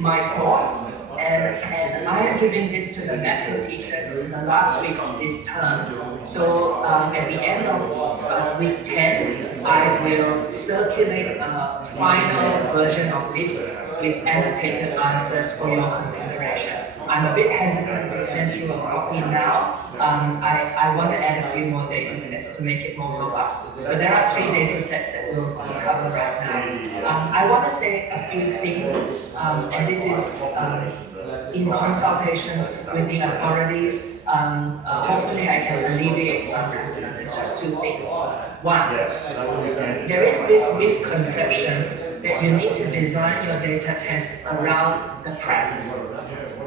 my thoughts. And I am giving this to the math teachers in the last week of this term. So at the end of week 10, I will circulate a final version of this with annotated answers for your consideration. I'm a bit hesitant to send you a copy now. I want to add a few more data sets to make it more robust. So there are 3 data sets that we'll cover right now. I want to say a few things, and this is in consultation with the authorities. Hopefully I can alleviate some concern. It's just 2 things. One, there is this misconception that you need to design your data test around the practice.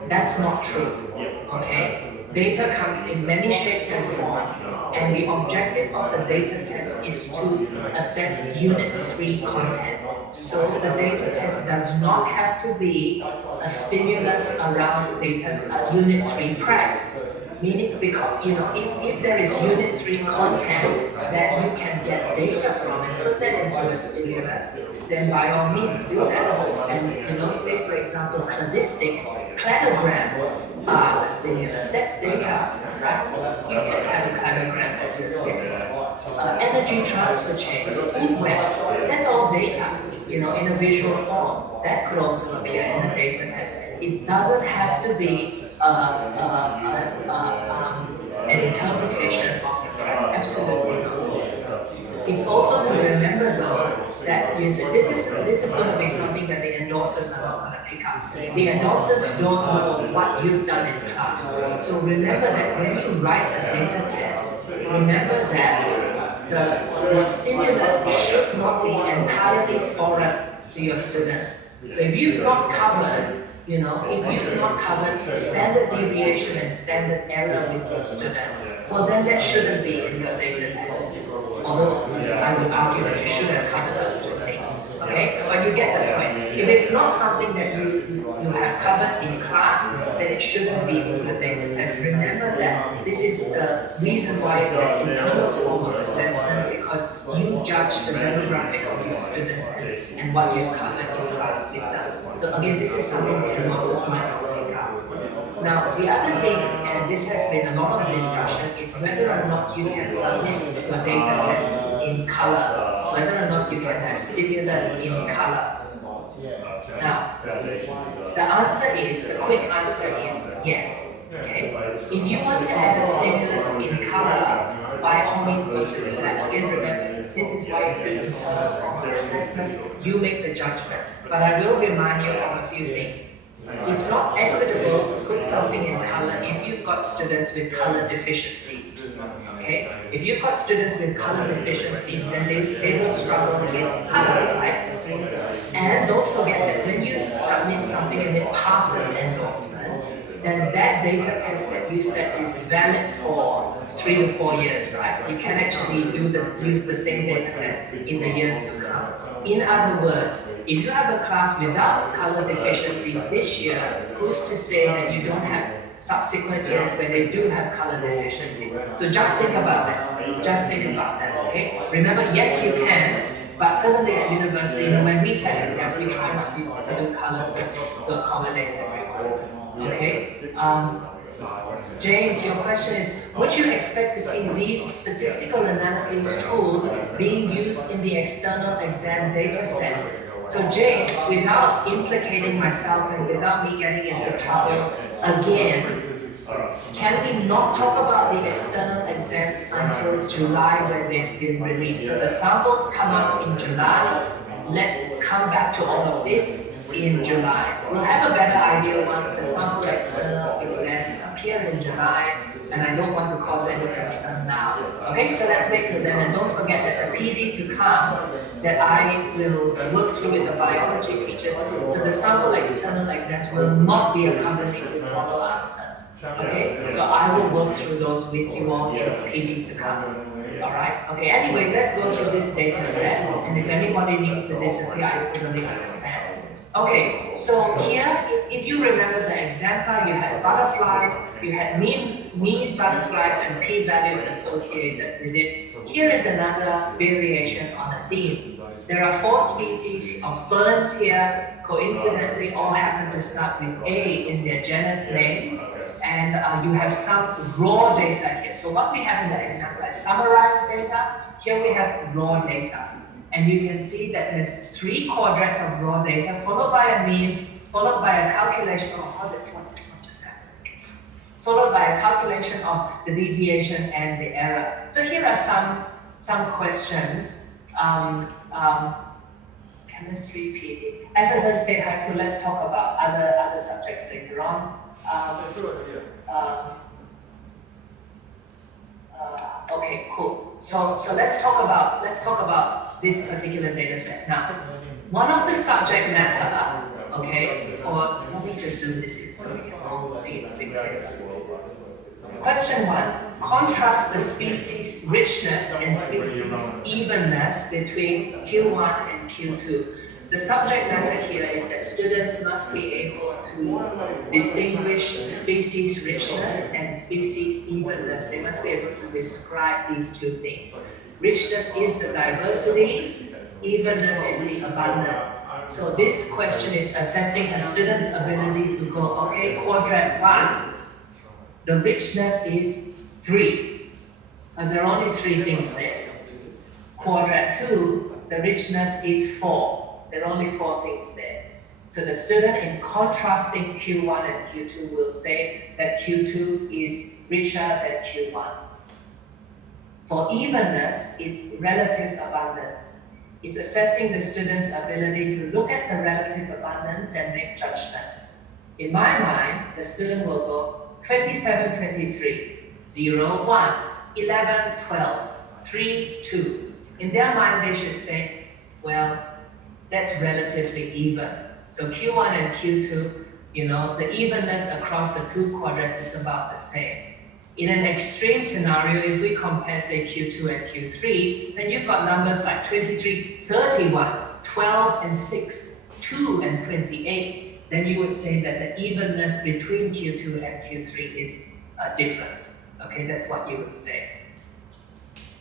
That's not true, okay? Data comes in many shapes and forms, and the objective of the data test is to assess Unit 3 content. So the data test does not have to be a stimulus around Unit 3 pracs. Meaning, because if there is Unit 3 content that you can get data from and put that into a stimulus, then by all means do that. And say for example, cladistics, cladograms are a stimulus. That's data, right? You can have a cladogram as your stimulus. Energy transfer chains, food webs, that's all data, in a visual form. That could also appear in a data test. It doesn't have to be an interpretation of the fact. Absolutely not. It's also to remember though that this is going to be something that the endorsers are not going to pick up. The endorsers don't know what you've done in class. So remember that when you write a data test, remember that the stimulus should not be entirely foreign to your students. So if you've not covered standard deviation and standard error with your students, well then that shouldn't be in your data test. Although I would argue that you should have covered those 2 things. Okay? But you get the point. If it's not something that you have covered in class, then it shouldn't be in the data test. Remember that this is the reason why it's an internal form of assessment, because you judge the demographic of your students and what you've covered in class with them. So again, this is something the endorsers might not pick up. Now, the other thing, and this has been a lot of discussion, is whether or not you can submit your data test in color, whether or not you can have stimulus in color. Now, the quick answer is yes. Okay? If you want to add a stimulus in color, by all means go to do that. Again, remember, this is why it's an internal form of assessment. You make the judgment. But I will remind you of a few things. It's not equitable to put something in color if you've got students with color deficiencies. Okay? If you've got students with color deficiencies, then they will struggle with color, right? And don't forget that when you submit something and it passes endorsement, then that data test that you set is valid for 3 to 4 years, right? You can actually use the same data test in the years to come. In other words, if you have a class without color deficiencies this year, who's to say that you don't have subsequent years where they do have color deficiency? So just think about that. Just think about that, okay? Remember, yes, you can, but certainly at university, when we set exams, we try to do color to accommodate everyone. Okay? James, your question is, would you expect to see these statistical analysis tools being used in the external exam data sets? So James, without implicating myself and without me getting into trouble again, can we not talk about the external exams until July when they've been released? So the samples come out in July. Let's come back to all of this in July. We'll have a better idea once the sample external exams appear in July. and I don't want to cause any concern now. Okay, so let's wait till then, and don't forget that the PD to come that I will work through with the biology teachers. So the sample external exams will not be accompanied with model answers. Okay, so I will work through those with you all in PD to come. Alright, okay, anyway, let's go through this data set, and if anybody needs to disappear, I totally understand. Okay, so here, if you remember the example, you had butterflies, you had mean butterflies and p-values associated with it. Here is another variation on a theme. There are 4 species of ferns here, coincidentally all happen to start with A in their genus names. And you have some raw data here. So what we have in the example is summarized data. Here we have raw data. And you can see that there's 3 quadrants of raw data, followed by a mean, followed by a calculation of what just happened. Followed by a calculation of the deviation and the error. So here are some questions. Chemistry, PD. Atherton State High School, let's talk about other subjects later on. Okay, cool. So let's talk about this particular data set now. One of the subject matter, okay, for let me just zoom this in so we can all see it big picture. Question 1. Contrast the species richness and species evenness between Q1 and Q2. The subject matter here is that students must be able to distinguish species richness and species evenness. They must be able to describe these 2 things. Richness is the diversity, evenness is the abundance. So this question is assessing a student's ability to go, okay, quadrant 1, the richness is 3, because there are only 3 things there. Quadrant 2, the richness is 4. There are only 4 things there. So the student, in contrasting Q1 and Q2, will say that Q2 is richer than Q1. For evenness, it's relative abundance. It's assessing the student's ability to look at the relative abundance and make judgment. In my mind, the student will go 27, 23, 0, 1, 11, 12, 3, 2. In their mind, they should say, well, that's relatively even. So Q1 and Q2, the evenness across the 2 quadrants is about the same. In an extreme scenario, if we compare, say, Q2 and Q3, then you've got numbers like 23, 31, 12 and 6, 2 and 28. Then you would say that the evenness between Q2 and Q3 is different. Okay, that's what you would say.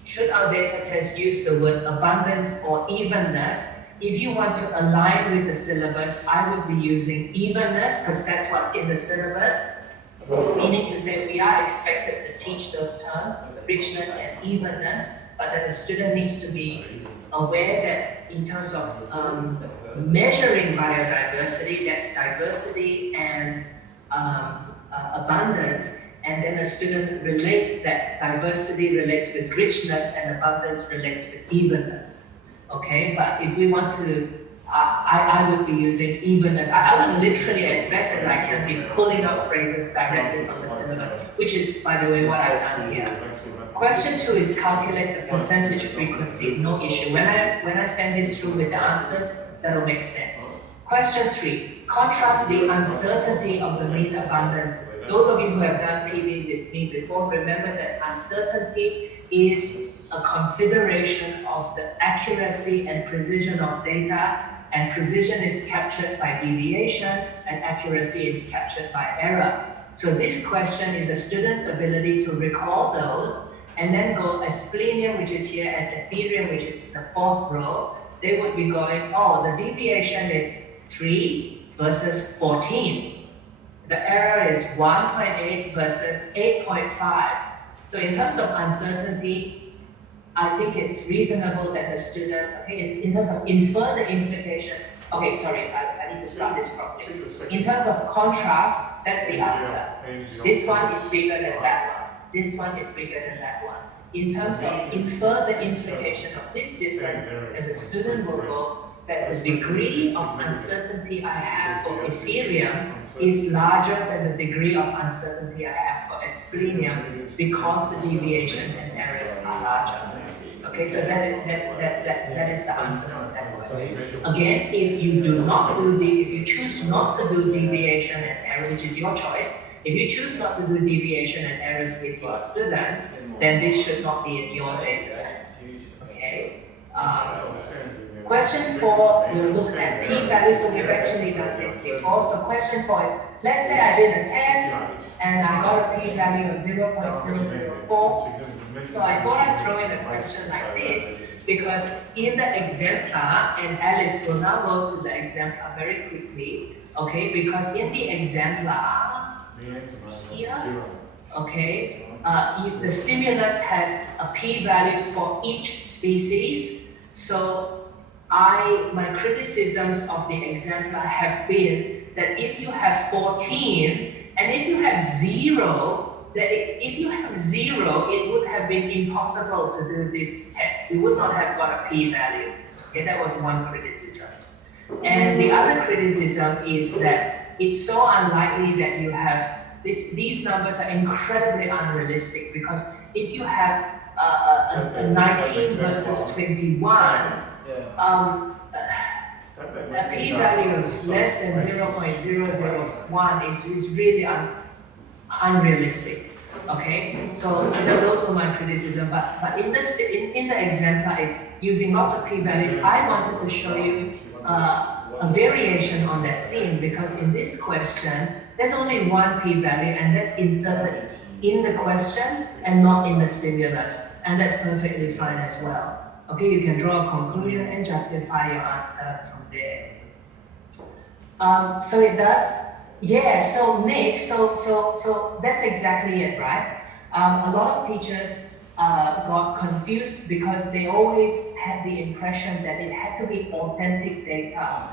Should our data test use the word abundance or evenness? If you want to align with the syllabus, I would be using evenness because that's what's in the syllabus. Meaning to say we are expected to teach those terms, richness and evenness, but that the student needs to be aware that in terms of measuring biodiversity, that's diversity and abundance, and then the student relates that diversity relates with richness and abundance relates with evenness. Okay, but if we want to, I would be using evenness. I would literally, as best as I can, be pulling out phrases directly from the syllabus, which is, by the way, what I've done here. Question 2 is calculate the percentage frequency, no issue. When I send this through with the answers, that'll make sense. Question 3, contrast the uncertainty of the mean abundance. Those of you who have done PD with me before, remember that uncertainty is a consideration of the accuracy and precision of data, and precision is captured by deviation, and accuracy is captured by error. So this question is a student's ability to recall those, and then go a splenium, which is here, and etherium, which is the 4th row. They would be going, oh, the deviation is 3 versus 14. The error is 1.8 versus 8.5. So in terms of uncertainty, I think it's reasonable that the student, okay, in terms of infer the implication, okay, sorry, I need to start this properly. In terms of contrast, that's the answer. This one is bigger than that one. This one is bigger than that one. In terms of infer the implication of this difference, then the student will go that the degree of uncertainty I have for Ethereum is larger than the degree of uncertainty I have for Splenium because the deviation and errors are larger. Okay, so that is the answer to that question. Again, if you if you choose not to do deviation and error, which is your choice, if you choose not to do deviation and errors with your students, then this should not be in your data test. Okay. Question 4, we'll look at p-value. So we've actually done this before. So question 4 is, let's say I did a test and I got a p-value of 0.004. So I thought I'd throw in a question like this, because in the exemplar, and Alice will now go to the exemplar very quickly, okay, because in the exemplar, here, okay, if the stimulus has a p-value for each species, so my criticisms of the exemplar have been that if you have 14, and if you have 0, if you have 0, it would have been impossible to do this test. You would not have got a p-value. Okay, that was one criticism. And the other criticism is that it's so unlikely that you have these numbers are incredibly unrealistic, because if you have a 19 versus 21, a p-value of less than 0.001 is really unrealistic. Okay, so those were my criticism. But in the exemplar, it's using lots of p-values. I wanted to show you a variation on that theme, because in this question, there's only one p-value, and that's inserted in the question and not in the stimulus, and that's perfectly fine as well. Okay, you can draw a conclusion and justify your answer from there. So it does. Yeah, so Nick, so that's exactly it, right? A lot of teachers got confused because they always had the impression that it had to be authentic data,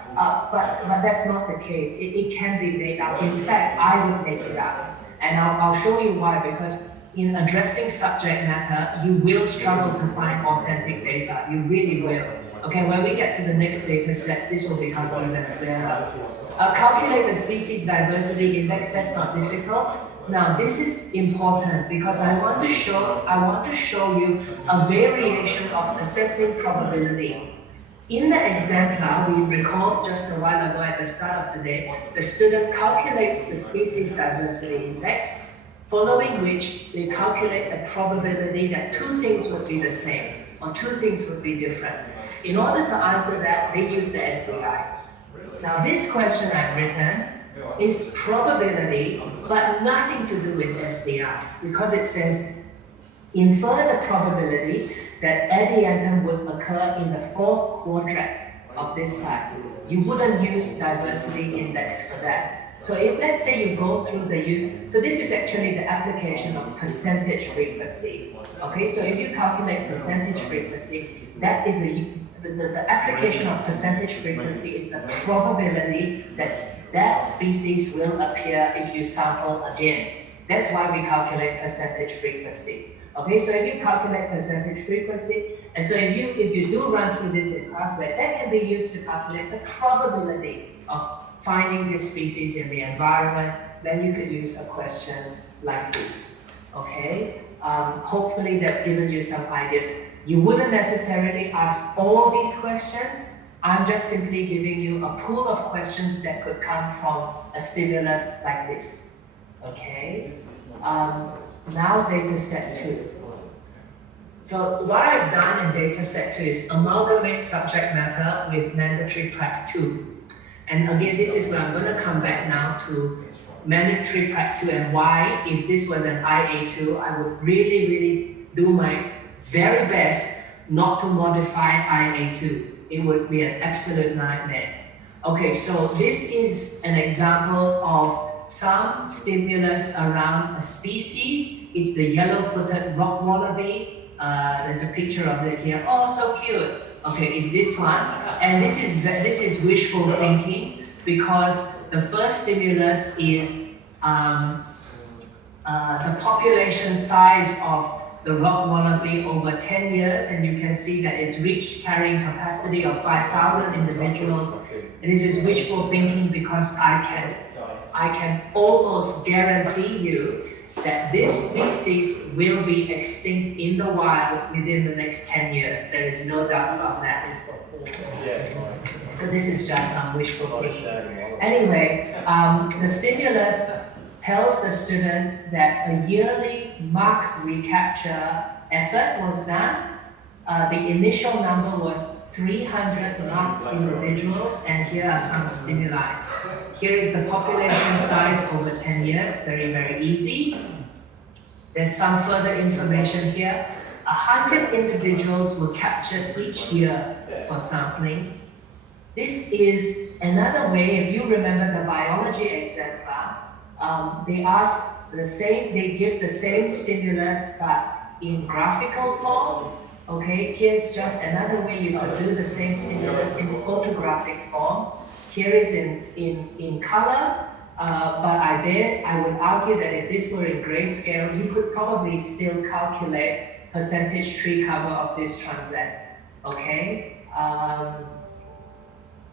but that's not the case. It can be made up. In fact, I would make it up, and I'll show you why. Because in addressing subject matter, you will struggle to find authentic data. You really will. Okay, when we get to the next data set, this will become even clearer. Calculate the species diversity index. That's not difficult. Now this is important because I want to show you a variation of assessing probability. In the exemplar, we recalled just a while ago at the start of today, the student calculates the species diversity index, following which they calculate the probability that two things would be the same or two things would be different. In order to answer that, they use the SDI. Now this question I've written is probability, but nothing to do with SDI, because it says infer the probability that adiantum would occur in the fourth quadrant of this site. You wouldn't use diversity index for that. So if let's say you go through the use, so this is actually the application of percentage frequency. Okay, so if you calculate percentage frequency, that is the application of percentage frequency is the probability that that species will appear if you sample again. That's why we calculate percentage frequency. Okay, so if you calculate percentage frequency, and so if you do run through this in classwork, that can be used to calculate the probability of finding this species in the environment. Then you could use a question like this. Okay, hopefully that's given you some ideas. You wouldn't necessarily ask all these questions. I'm just simply giving you a pool of questions that could come from a stimulus like this. Okay? Now data set 2. So what I've done in data set 2 is amalgamate subject matter with mandatory prac 2. And again, this is where I'm going to come back now to mandatory prac 2 and why, if this was an IA2, I would really do my very best not to modify IA2. It would be an absolute nightmare. Okay, so this is an example of some stimulus around a species. It's the yellow-footed rock wallaby. There's a picture of it here. Oh, so cute. Okay, it's this one. And this is wishful thinking, because the first stimulus is the population size of the rock wallaby over 10 years, and you can see that it's reached carrying capacity of 5,000 individuals. And this is wishful thinking because I can almost guarantee you that this species will be extinct in the wild within the next 10 years. There is no doubt about that. So this is just some wishful thinking. Anyway, the stimulus tells the student that a yearly mark recapture effort was done. The initial number was 300 marked individuals, and here are some stimuli. Here is the population size over 10 years, very, very easy. There's some further information here. 100 individuals were captured each year for sampling. This is another way, if you remember the biology exemplar, they give the same stimulus but in graphical form. Okay, here's just another way you could do the same stimulus in photographic form. Here is in color, but I would argue that if this were in grayscale, you could probably still calculate percentage tree cover of this transect. Okay,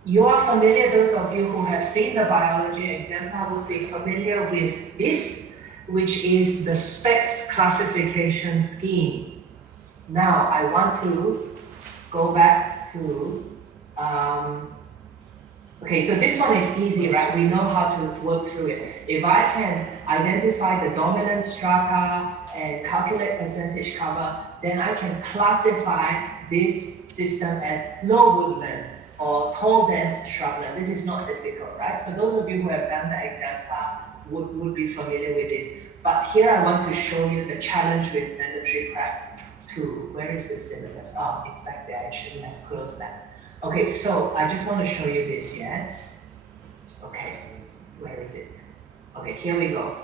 you are familiar, those of you who have seen the biology exemplar would be familiar with this, which is the specs classification scheme. Now, I want to go back to, okay, so this one is easy, right? We know how to work through it. If I can identify the dominant strata and calculate percentage cover, then I can classify this system as low woodland or tall dense shrubland. This is not difficult, right? So those of you who have done the exemplar would be familiar with this. But here I want to show you the challenge with mandatory prep. Where is the syllabus? Oh, it's back there. I shouldn't have closed that. Okay, so I just want to show you this, yeah? Okay, where is it? Okay, here we go.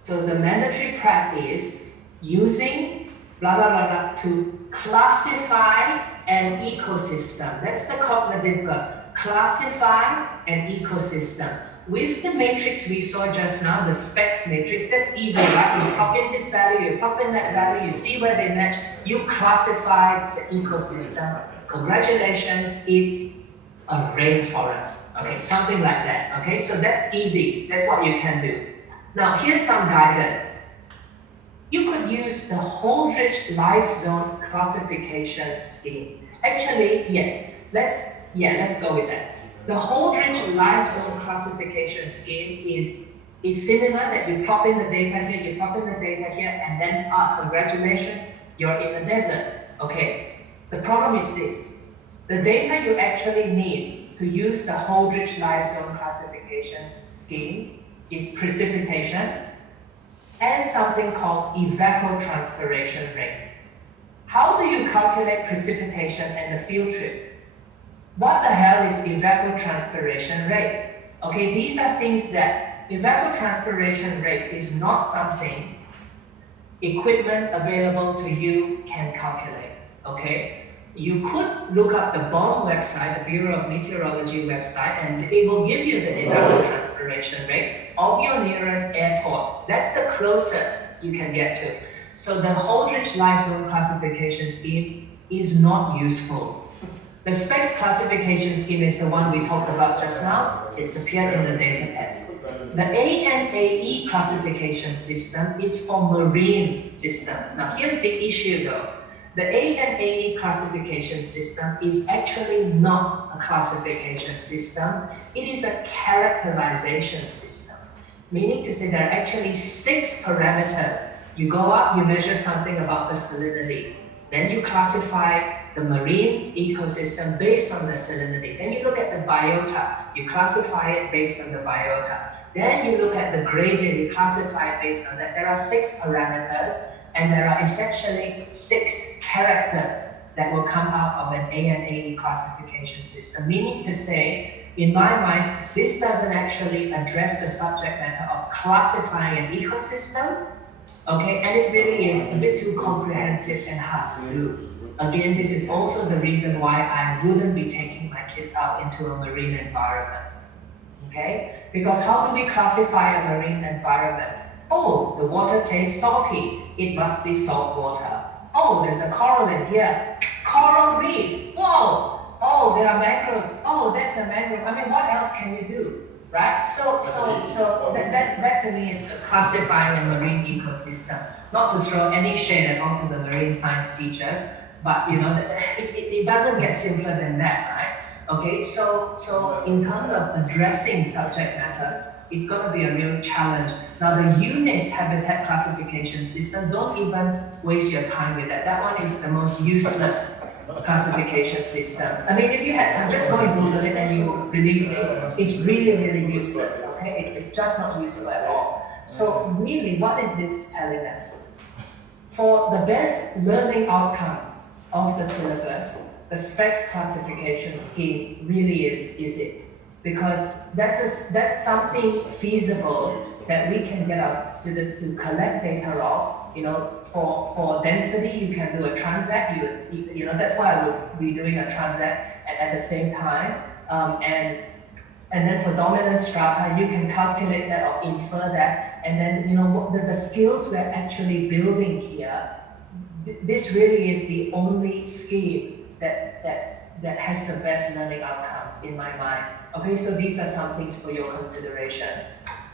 So the mandatory prep is using blah, blah, blah, blah to classify an ecosystem. That's the cognitive verb. Classify an ecosystem. With the matrix we saw just now, the specs matrix, that's easy, right? You pop in this value, you pop in that value, you see where they match, you classify the ecosystem. Congratulations, it's a rainforest. Okay, something like that. Okay, so that's easy. That's what you can do. Now, here's some guidance. You could use the Holdridge Life Zone classification scheme. Actually, yes, let's go with that. The Holdridge Life Zone classification scheme is similar, that you plop in the data here, you plop in the data here, and then, congratulations, you're in the desert. Okay, the problem is this. The data you actually need to use the Holdridge Life Zone classification scheme is precipitation and something called evapotranspiration rate. How do you calculate precipitation and the field trip? What the hell is evapotranspiration rate? Okay, these are things that evapotranspiration rate is not something equipment available to you can calculate. Okay, you could look up the BOM website, the Bureau of Meteorology website, and it will give you the evapotranspiration rate of your nearest airport. That's the closest you can get to. So the Holdridge Life Zone classification scheme is not useful. The specs classification scheme is the one we talked about just now. It's appeared in the data test. The ANAE classification system is for marine systems. Now here's the issue though. The ANAE classification system is actually not a classification system. It is a characterization system. Meaning to say there are actually 6 parameters. You go up, you measure something about the salinity. Then you classify the marine ecosystem based on the salinity. Then you look at the biota, you classify it based on the biota. Then you look at the gradient, you classify it based on that. There are 6 parameters, and there are essentially 6 characters that will come out of an ANAE classification system. Meaning to say, in my mind, this doesn't actually address the subject matter of classifying an ecosystem, okay, and it really is a bit too comprehensive and hard to do. Again, this is also the reason why I wouldn't be taking my kids out into a marine environment, okay? Because how do we classify a marine environment? Oh, the water tastes salty. It must be salt water. Oh, there's a coral in here. Coral reef. Whoa. Oh, there are mangroves. Oh, that's a mangrove. I mean, what else can you do, right? So that to me is classifying a marine ecosystem. Not to throw any shade at all to the marine science teachers, but you know, it doesn't get simpler than that, right? Okay, so in terms of addressing subject matter, it's going to be a real challenge. Now, the UNIS habitat classification system, don't even waste your time with that. That one is the most useless classification system. I mean, if you had, I'm just going to Google it and you will believe me, it's really, really useless, okay? It's just not useful at all. So really, what is this telling us? For the best learning outcomes of the syllabus, the specs classification scheme really is it. Because that's something feasible that we can get our students to collect data of. You know, for density, you can do a transect. You know, that's why I would be doing a transect at the same time. And then for dominant strata, you can calculate that or infer that. And then, you know, the skills we're actually building here, this really is the only scheme that has the best learning outcomes in my mind. Okay, so these are some things for your consideration.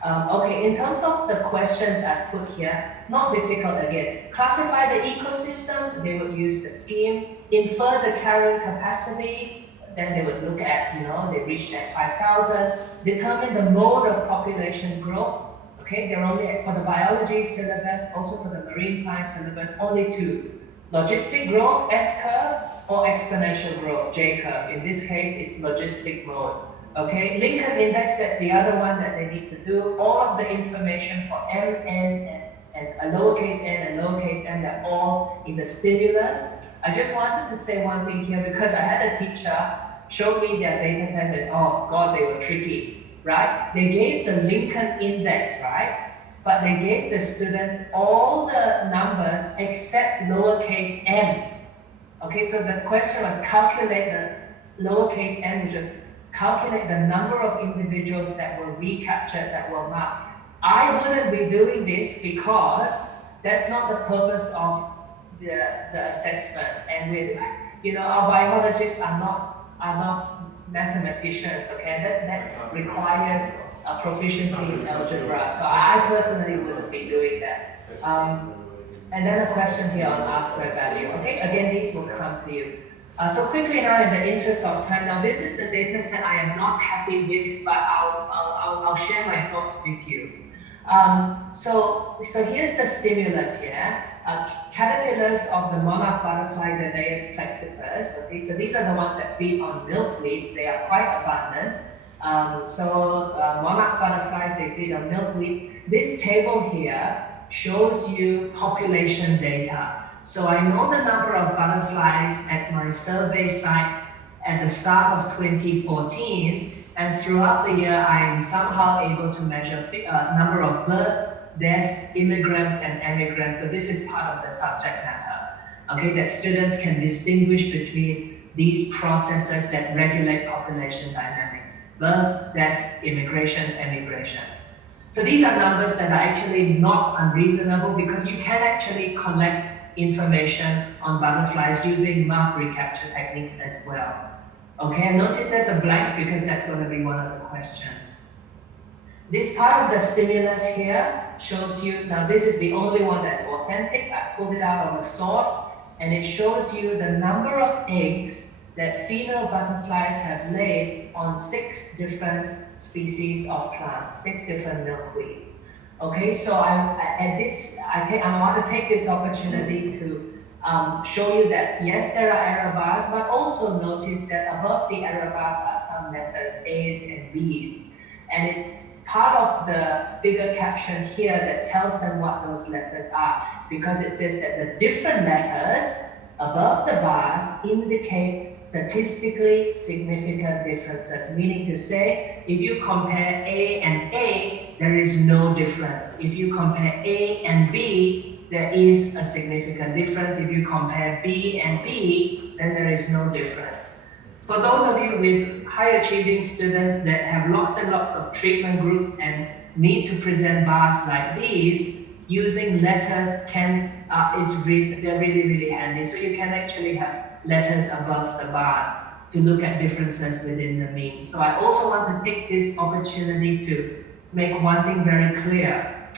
Okay, in terms of the questions I've put here, not difficult again. Classify the ecosystem, they would use the scheme. Infer the carrying capacity, then they would look at, you know, they reached at 5,000. Determine the mode of population growth. Okay, they're only, for the biology syllabus, also for the marine science syllabus, only two. Logistic growth, S-curve, or exponential growth, J-curve. In this case, it's logistic mode. Okay, Lincoln index, that's the other one that they need to do. All of the information for M, N, and a lowercase n and lowercase n, they're all in the stimulus. I just wanted to say one thing here because I had a teacher show me their data test and oh God, they were tricky, right? They gave the Lincoln index, right? But they gave the students all the numbers except lowercase m. Okay, so the question was calculate the lowercase n, which is calculate the number of individuals that were recaptured, that were marked. I wouldn't be doing this because that's not the purpose of the assessment. And with, you know, our biologists are not mathematicians, okay? That requires a proficiency in algebra. So I personally wouldn't be doing that. And then a question here on R-squared value. Okay, again, these will come to you. So quickly now, in the interest of time, now this is the data set I am not happy with, but I'll share my thoughts with you. So here's the stimulus here. Caterpillars of the monarch butterfly, the Danaeus plexippus. Okay, so these are the ones that feed on milkweeds. They are quite abundant. Monarch butterflies, they feed on milkweeds. This table here shows you population data. So I know the number of butterflies at my survey site at the start of 2014, and throughout the year I am somehow able to measure number of births, deaths, immigrants, and emigrants. So this is part of the subject matter, okay, that students can distinguish between these processes that regulate population dynamics: birth, death, immigration, emigration. So these are numbers that are actually not unreasonable because you can actually collect information on butterflies using mark recapture techniques as well. Okay, and notice there's a blank because that's going to be one of the questions. This part of the stimulus here shows you, now this is the only one that's authentic. I pulled it out of the source, and it shows you the number of eggs that female butterflies have laid on 6 different species of plants, 6 different milkweeds. Okay, so I want to take this opportunity to show you that yes, there are error bars, but also notice that above the error bars are some letters, A's and B's. And it's part of the figure caption here that tells them what those letters are, because it says that the different letters above the bars indicate statistically significant differences, meaning to say, if you compare A and A, there is no difference. If you compare A and B, there is a significant difference. If you compare B and B, then there is no difference. For those of you with high achieving students that have lots and lots of treatment groups and need to present bars like these, using letters they're really handy. So you can actually have letters above the bars to look at differences within the mean. So I also want to take this opportunity to make one thing very clear.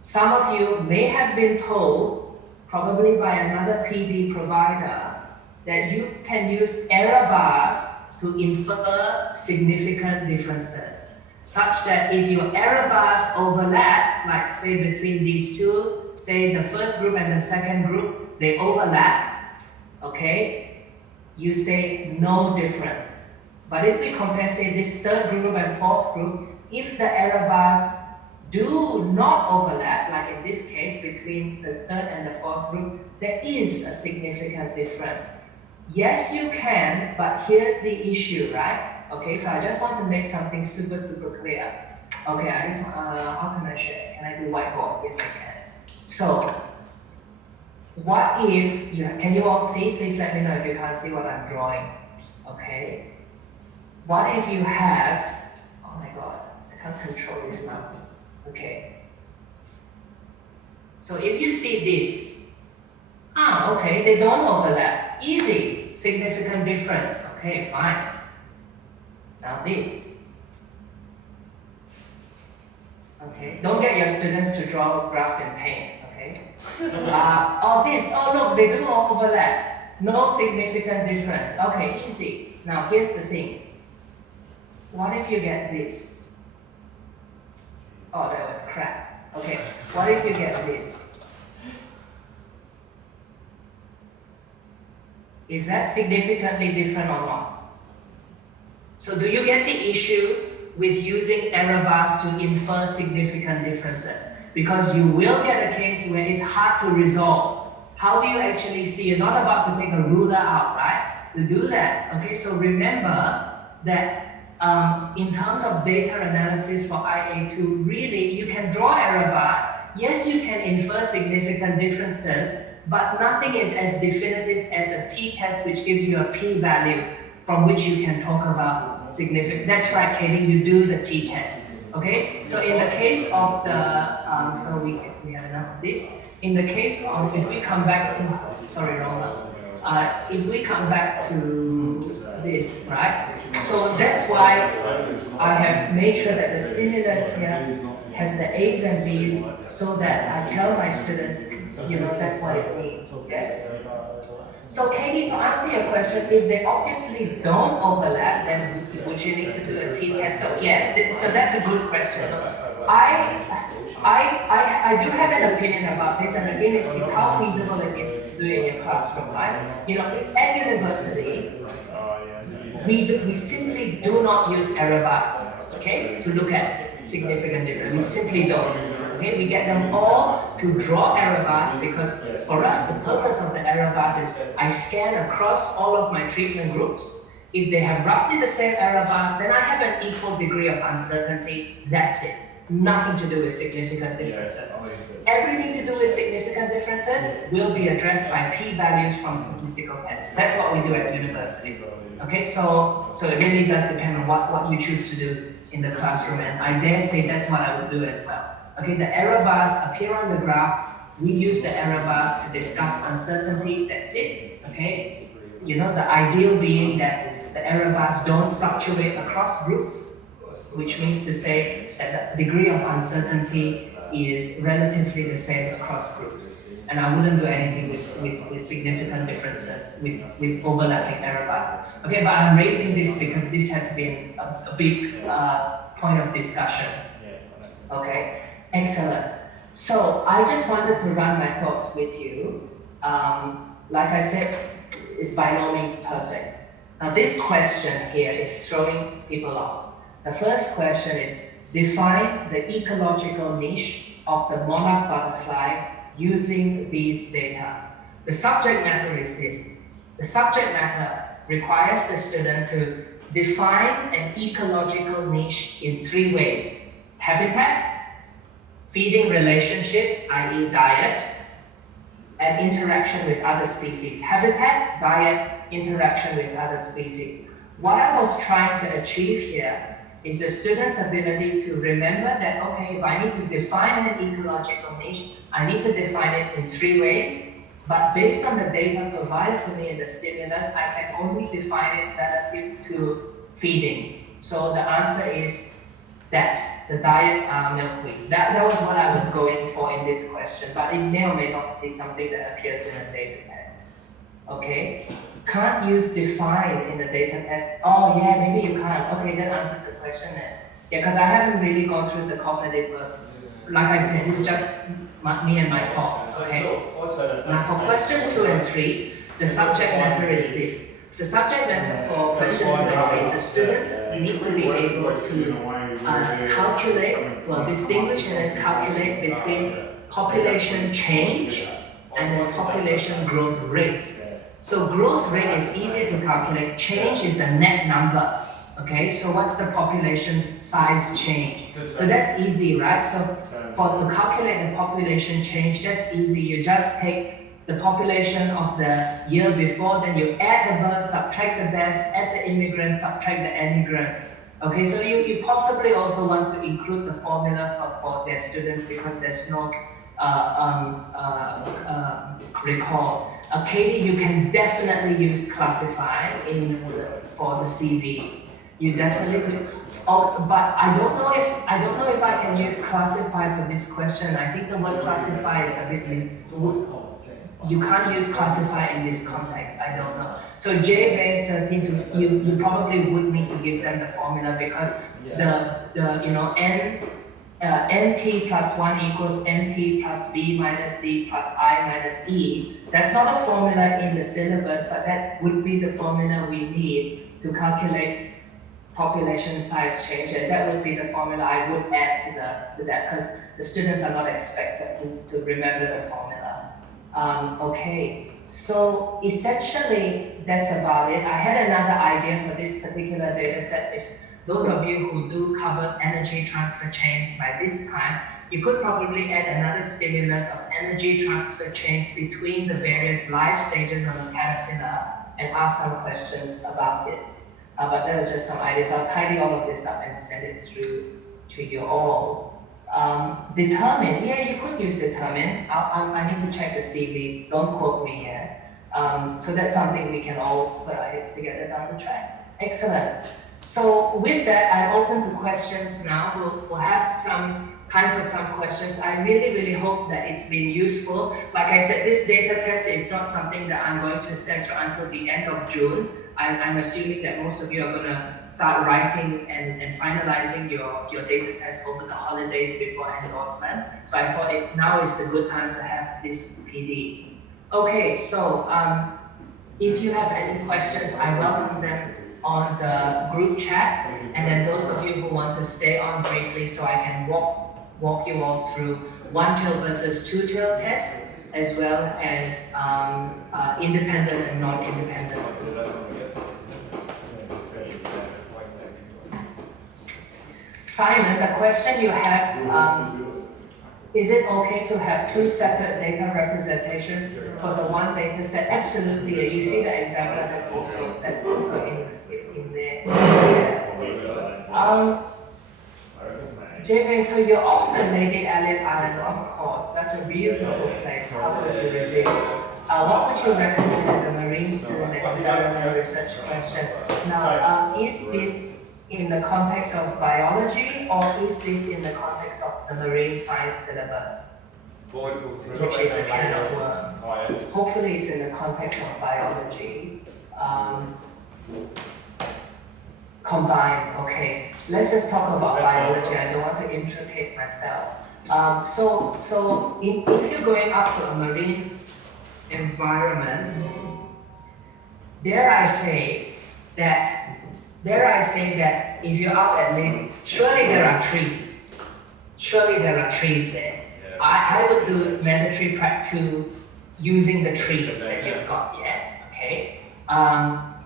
Some of you may have been told, probably by another PD provider, that you can use error bars to infer significant differences, such that if your error bars overlap, like say between these two, say the first group and the second group, they overlap, okay, you say no difference. But if we compare, say, this third group and fourth group, if the error bars do not overlap, like in this case between the third and the fourth group, there is a significant difference. Yes, you can, but here's the issue, right? Okay, so I just want to make something super clear. Okay, how can I share? Can I do whiteboard? Yes, I can. So, what if can you all see? Please let me know if you can't see what I'm drawing. Okay. What if you have, oh my god, I can't control this mouse. Okay. So if you see this, okay, they don't overlap. Easy, significant difference. Okay, fine. Now this. Okay, don't get your students to draw graphs in paint. Okay. Look, they do overlap. No significant difference. Okay, easy. Now here's the thing. What if you get this? Oh, that was crap. Okay, what if you get this? Is that significantly different or not? So do you get the issue with using error bars to infer significant differences? Because you will get a case where it's hard to resolve. How do you actually see? You're not about to take a ruler out, right? To do that, okay? So remember that in terms of data analysis for IA2, really, you can draw error bars. Yes, you can infer significant differences, but nothing is as definitive as a t-test, which gives you a p-value from which you can talk about significant. That's right, Katie, you do the t-test. Okay, so in the case of the, so we have enough of this. In the case of, if we come back, sorry, wrong one. If we come back to this, right? So that's why I have made sure that the stimulus here has the A's and B's, so that I tell my students, that's what it means. Okay? So Katie, to answer your question, if they obviously don't overlap, then would you need to do a t-test? So yeah, so that's a good question. I do have an opinion about this, and again, it's how feasible it is to do it in your classroom, right? At university, we simply do not use error bars, okay, to look at significant difference. We simply don't. Okay, we get them all to draw error bars, because for us, the purpose of the error bars is I scan across all of my treatment groups. If they have roughly the same error bars, then I have an equal degree of uncertainty. That's it. Nothing to do with significant differences. Everything to do with significant differences will be addressed by p-values from statistical tests. That's what we do at university. Okay, so it really does depend on what you choose to do in the classroom, and I dare say that's what I would do as well. Okay, the error bars appear on the graph. We use the error bars to discuss uncertainty. That's it. Okay, the ideal being that the error bars don't fluctuate across groups, which means to say that the degree of uncertainty is relatively the same across groups. And I wouldn't do anything with significant differences, with overlapping error bars. Okay, but I'm raising this because this has been a big point of discussion. Okay, excellent. So I just wanted to run my thoughts with you. Like I said, it's by no means perfect. Now this question here is throwing people off. The first question is, define the ecological niche of the monarch butterfly using these data. The subject matter is this. The subject matter requires the student to define an ecological niche in 3 ways. Habitat, feeding relationships, i.e. diet, and interaction with other species. Habitat, diet, interaction with other species. What I was trying to achieve here is the student's ability to remember that, okay, if I need to define an ecological niche, I need to define it in 3 ways, but based on the data provided to me in the stimulus, I can only define it relative to feeding. So the answer is that the diet are milkweeds. That was what I was going for in this question, but it may or may not be something that appears in a data test. Okay? Can't use define in the data test. Oh yeah, maybe you can't. Okay, that answers the question then. Yeah, because I haven't really gone through the cognitive verbs. Like I said, it's just me and my thoughts, okay? Now for question 2 and 3, the subject matter is this. The subject matter for question 2 and 3 is the students need to be able to calculate, well, distinguish and then calculate between population change and then population growth rate. So growth rate is easy to calculate, change is a net number. Okay, so what's the population size change? So that's easy, right? So to calculate the population change, that's easy. You just take the population of the year before, then you add the births, subtract the deaths, add the immigrants, subtract the emigrants. Okay, so you possibly also want to include the formula for their students because there's no recall. Katie, you can definitely use classify for the CV. You definitely could. Oh, but I don't know if I can use classify for this question. I think the word classify is a bit. You can't use classify in this context. I don't know. So J base 13 you probably would need to give them the formula because NT plus 1 equals NT plus B minus D plus I minus E. That's not a formula in the syllabus, but that would be the formula we need to calculate population size change, and that would be the formula I would add to that because the students are not expected to remember the formula. Okay, so essentially that's about it. I had another idea for this particular data set. If those of you who do cover energy transfer chains by this time, you could probably add another stimulus of energy transfer chains between the various life stages of a caterpillar and ask some questions about it. But there are just some ideas. I'll tidy all of this up and send it through to you all. Determine, yeah, you could use determine. I need to check the CVs, don't quote me yet. So that's something we can all put our heads together down the track. Excellent. So with that, I'm open to questions now. We'll have some time for some questions. I really hope that it's been useful. Like I said, this data test is not something that I'm going to censor until the end of June. I'm assuming that most of you are going to start writing and finalizing your data test over the holidays before endorsement. So I thought now is the good time to have this PD. Okay, so if you have any questions, I welcome them on the group chat. And then those of you who want to stay on briefly so I can walk you all through one-tail versus two-tail tests, as well as independent and non-independent groups. Simon, the question you have, is it okay to have 2 separate data representations for the one data set? Absolutely. You see the example that's also in there. Jay, so you're off the Lady Elliot Island, of course. Such a beautiful place. How could you resist? What would you recommend as a marine student experiment research question? Now, is this in the context of biology, or is this in the context of the marine science syllabus, which is a can of worms? Hopefully it's in the context of biology. Combined, okay. Let's just talk about biology. I don't want to intricate myself. So if you're going up to a marine environment, dare I say that if you're out at lake, surely there are trees. Surely there are trees there. Yeah. I would do mandatory prep 2 using the trees that you've got, yeah? Okay.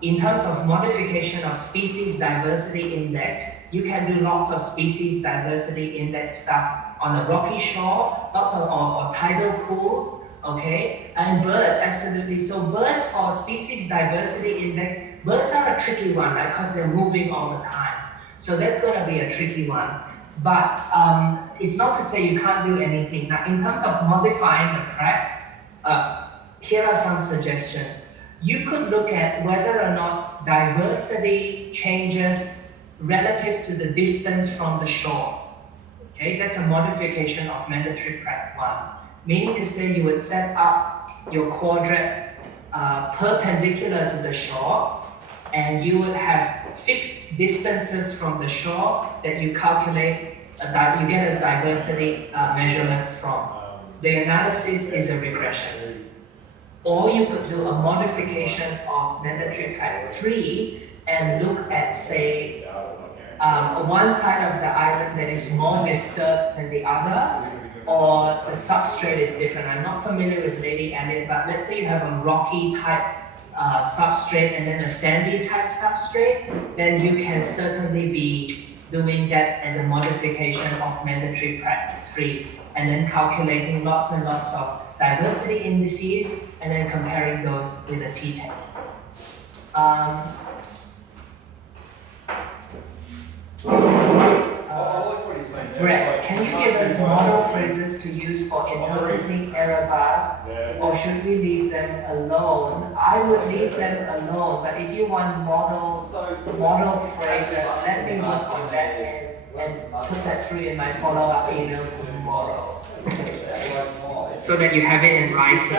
In terms of modification of species diversity index, you can do lots of species diversity index stuff on a rocky shore, lots of or tidal pools, okay? And birds, absolutely. So birds for species diversity index, birds are a tricky one, right? Because they're moving all the time. So that's going to be a tricky one. But it's not to say you can't do anything. Now, in terms of modifying the cracks, here are some suggestions. You could look at whether or not diversity changes relative to the distance from the shores. Okay, that's a modification of mandatory crack 1. Meaning to say you would set up your quadrant perpendicular to the shore, and you would have fixed distances from the shore that you calculate, you get a diversity measurement from. The analysis is a regression. Or you could do a modification of mandatory crack 3 and look at, say, one side of the island that is more disturbed than the other, or the substrate is different. I'm not familiar with Lady Elliot, but let's say you have a rocky type substrate and then a sandy type substrate, then you can certainly be doing that as a modification of mandatory practice 3, and then calculating lots and lots of diversity indices and then comparing those with a t-test. Brett, can you give us model phrases to use for interpreting error bars, or should we leave them alone? I would leave them alone, but if you want model phrases, let me work on that and put that through in my follow-up email tomorrow, so that you have it in writing.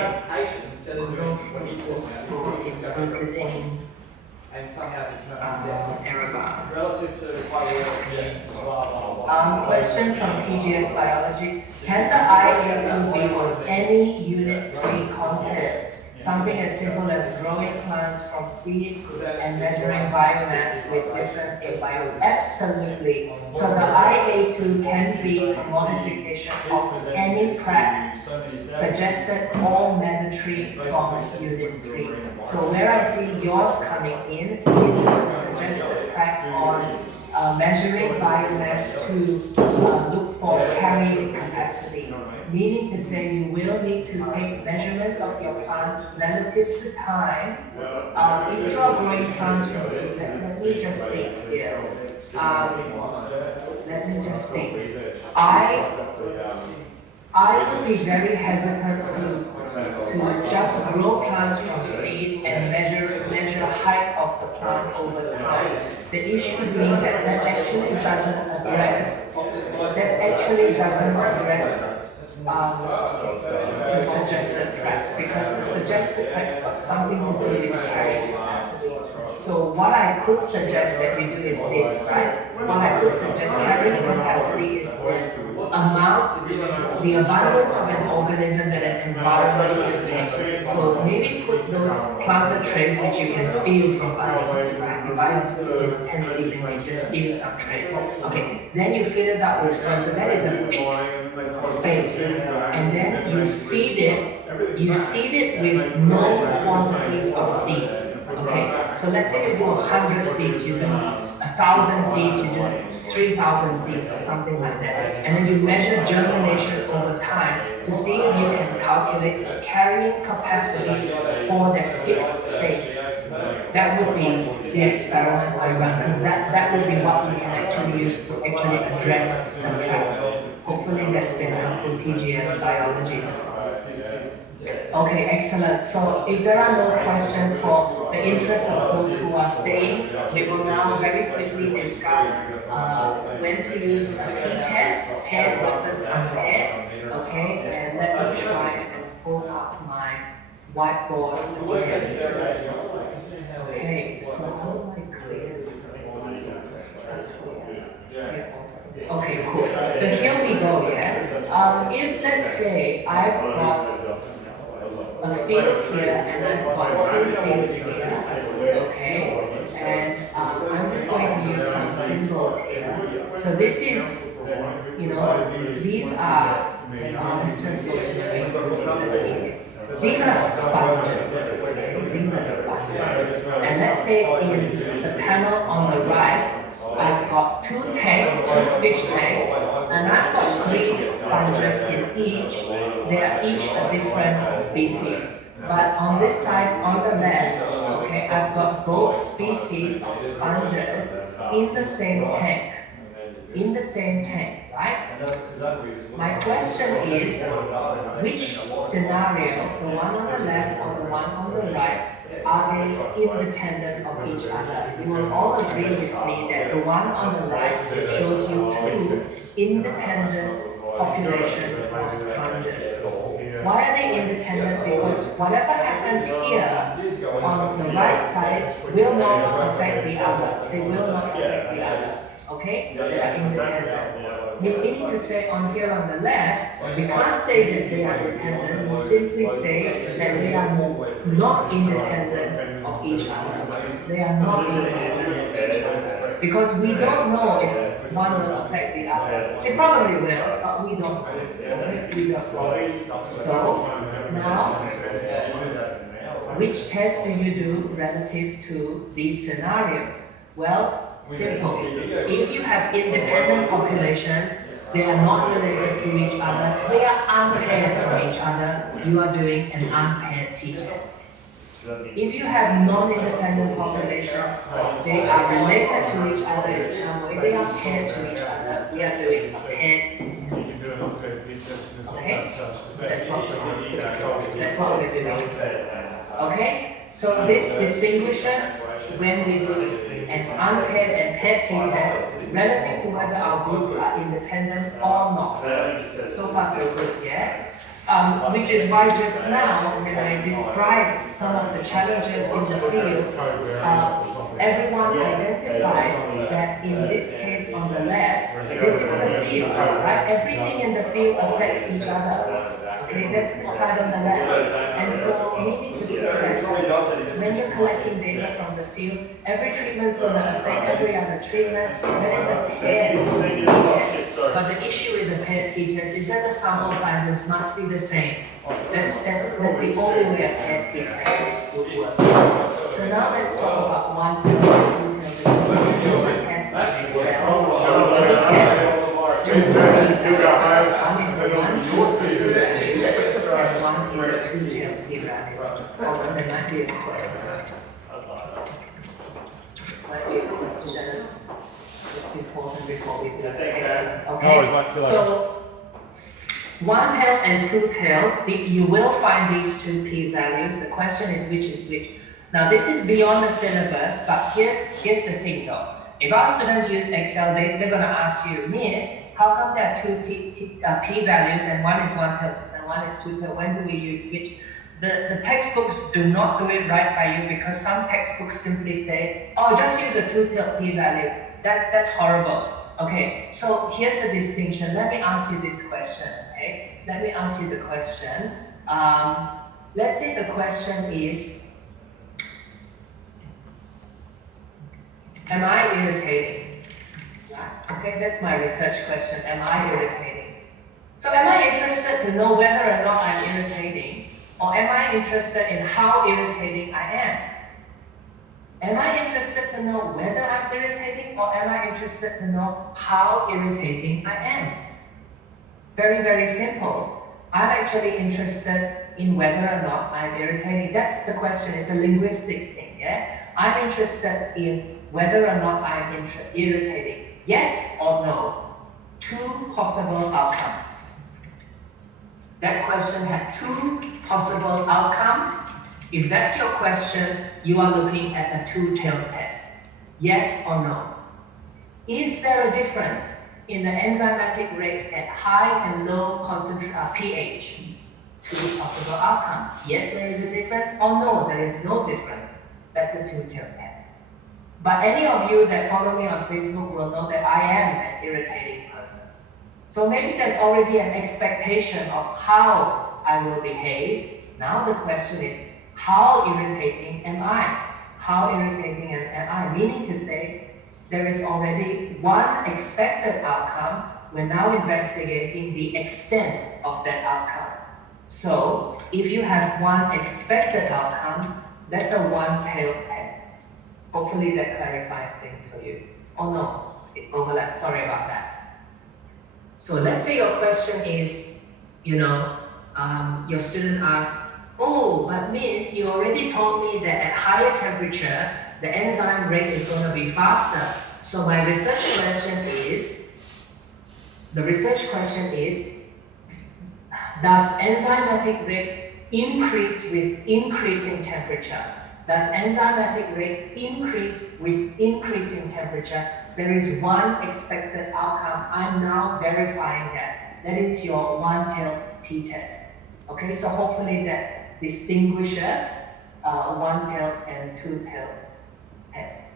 Model phrases for interpreting error bars. Question from TGS Biology. Can the IA2 be on any Unit 3 content? Something as simple as growing plants from seed and measuring biomass with different abio. Absolutely. So the IA2 can be a modification of any crack suggested or mandatory from Unit 3. So where I see yours coming in is the suggested crack on measuring biomass to look for carrying capacity. Meaning to say you will need to take measurements of your plants relative to time. If you are growing plants from seed, let me just think here. Let me just think. I would be very hesitant to just grow plants from seed and measure height of the plant over time. The issue being that actually doesn't address the suggested crack, because the suggested crack's got something to do with carrying capacity. So what I could suggest that we do is this, right? What I could suggest carrying capacity is the abundance of an organism that an environment can take. So maybe put those planted trays which you can steal from others, right? You buy 10 seedlings, you just steal some trays. Okay, then you fill it up with soil. So that is a fixed space. And then you seed it with known quantities of seed. Okay, so let's say you do 100 seeds, you do 1,000 seeds, you do 3,000 seeds or something like that. And then you measure germination over time to see if you can calculate the carrying capacity for that fixed space. That would be the experiment I run, because that would be what we can actually use to actually address the trap. Hopefully that's been helpful, TGS Biology. Okay, excellent. So if there are no questions for the interest of those who are staying, we will now very quickly discuss when to use a t-test, paired versus unpaired. Okay, and let me try and pull up my whiteboard again. Okay, so how do I clear this? Okay, cool. So here we go, yeah? If let's say I've got a field here and I've got 2 fields here, okay? And I'm just going to use some symbols here. So this is, these are, let's just go to the paper. These are sponges, okay? These are sponges. And let's say in the panel on the right, I've got 2 tanks, 2 fish tanks, and I've got 3 sponges in each. They are each a different species. But on this side, on the left, okay, Okay, I've got both species of sponges in the same tank. In the same tank, right? My question is, which scenario, the one on the left or the one on the right, are they independent of each other? You will all agree with me that the one on the right shows you two independent populations of sponges. Why are they independent? Because whatever happens here on the right side will not affect the other. They will not affect the other. Okay? They are independent. Meaning to say on here on the left, we can't say that they are dependent. We simply say that they are not independent of each other. They are not independent of each other. Because we don't know if one will affect the other. They probably will, but we don't know. Okay? We don't know. So, now, which test do you do relative to these scenarios? Well, simple. If you have independent populations, they are not related to each other, they are unpaired from each other, you are doing an unpaired t-test. If you have non-independent populations, they are related to each other in some way, they are paired to each other, we are doing a paired t-test. Okay? That's what we're doing. Okay? So this distinguishes when we do an unpaired and paired t-test relative to whether our groups are independent or not. So far so good, yeah? Which is why just now, when I described some of the challenges in the field, everyone identified that in this case on the left, this is the field, right? Everything in the field affects each other. Okay, that's the side on the left. And so meaning to say that when you're collecting data from the field, every treatment is going to affect every other treatment. That is a paired t-test. But the issue with the paired t-test is that the sample sizes must be the same. That's the only way a paired t-test would work. So now let's talk about one to two test in Excel. One is a one-tailed and one is a two-tailed p-value. Although there might be a question that's important before we do it. Okay, so one-tailed and two-tailed, you will find these two p-values. The question is which is which. Now this is beyond the syllabus, but here's the thing though. If our students use Excel, they're going to ask you, Miss, how come there are two p-values and one is one-tailed and one is two-tailed? When do we use which? The textbooks do not do it right by you because some textbooks simply say, oh, just use a two-tailed p-value. That's horrible. Okay, so here's the distinction. Let me ask you this question, okay? Let me ask you the question. Let's say the question is, am I irritating? Yeah. Okay, that's my research question. Am I irritating? So am I interested to know whether or not I'm irritating? Or am I interested in how irritating I am? Am I interested to know whether I'm irritating or am I interested to know how irritating I am? Very, very simple. I'm actually interested in whether or not I'm irritating. That's the question. It's a linguistics thing, yeah? I'm interested in whether or not I'm irritating. Yes or no? Two possible outcomes. That question had two possible outcomes. If that's your question, you are looking at a two-tailed test. Yes or no? Is there a difference in the enzymatic rate at high and low pH? Two possible outcomes. Yes, there is a difference, or no, there is no difference. That's a two-tailed test. But any of you that follow me on Facebook will know that I am an irritating person. So maybe there's already an expectation of how I will behave. Now the question is, how irritating am I? How irritating am I? Meaning to say, there is already one expected outcome. We're now investigating the extent of that outcome. So, if you have one expected outcome, that's a one-tailed test. Hopefully that clarifies things for you. Oh no, it overlaps. Sorry about that. So let's say your question is, your student asks, Oh, but miss, you already told me that at higher temperature, the enzyme rate is going to be faster. So my research question is, does enzymatic rate increase with increasing temperature? Does enzymatic rate increase with increasing temperature? There is one expected outcome. I'm now verifying that. That is your one-tailed t-test. Okay, so hopefully that distinguishes one-tailed and two-tailed tests.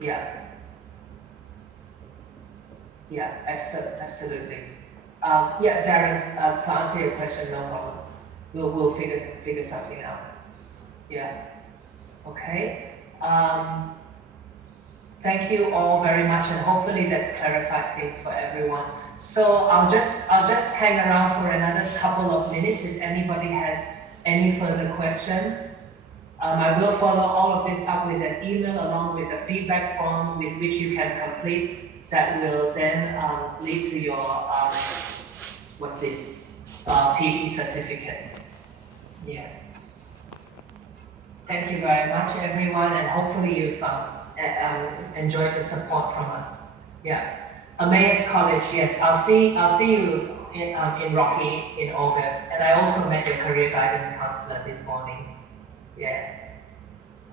Yeah. Yeah, absolutely. Yeah, Darren, to answer your question, no problem. We'll figure something out. Yeah. Okay. Thank you all very much, and hopefully that's clarified things for everyone. So I'll just hang around for another couple of minutes if anybody has any further questions. I will follow all of this up with an email along with a feedback form with which you can complete. That will then lead to your what's this? PD certificate. Yeah. Thank you very much, everyone, and hopefully you've enjoyed the support from us. Yeah. Emmaus College, yes. I'll see you in Rocky in August, and I also met your career guidance counselor this morning. Yeah.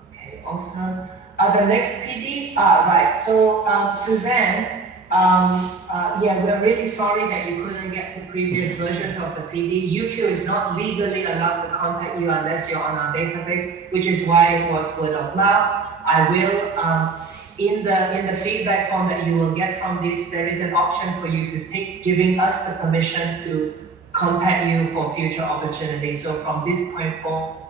Okay, awesome. The next PD, right. So Suzanne, yeah, we're really sorry that you couldn't get to previous versions of the PD. UQ is not legally allowed to contact you unless you're on our database, which is why it was word of mouth. I will, in the feedback form that you will get from this, there is an option for you to tick, giving us the permission to contact you for future opportunities. So from this point forward,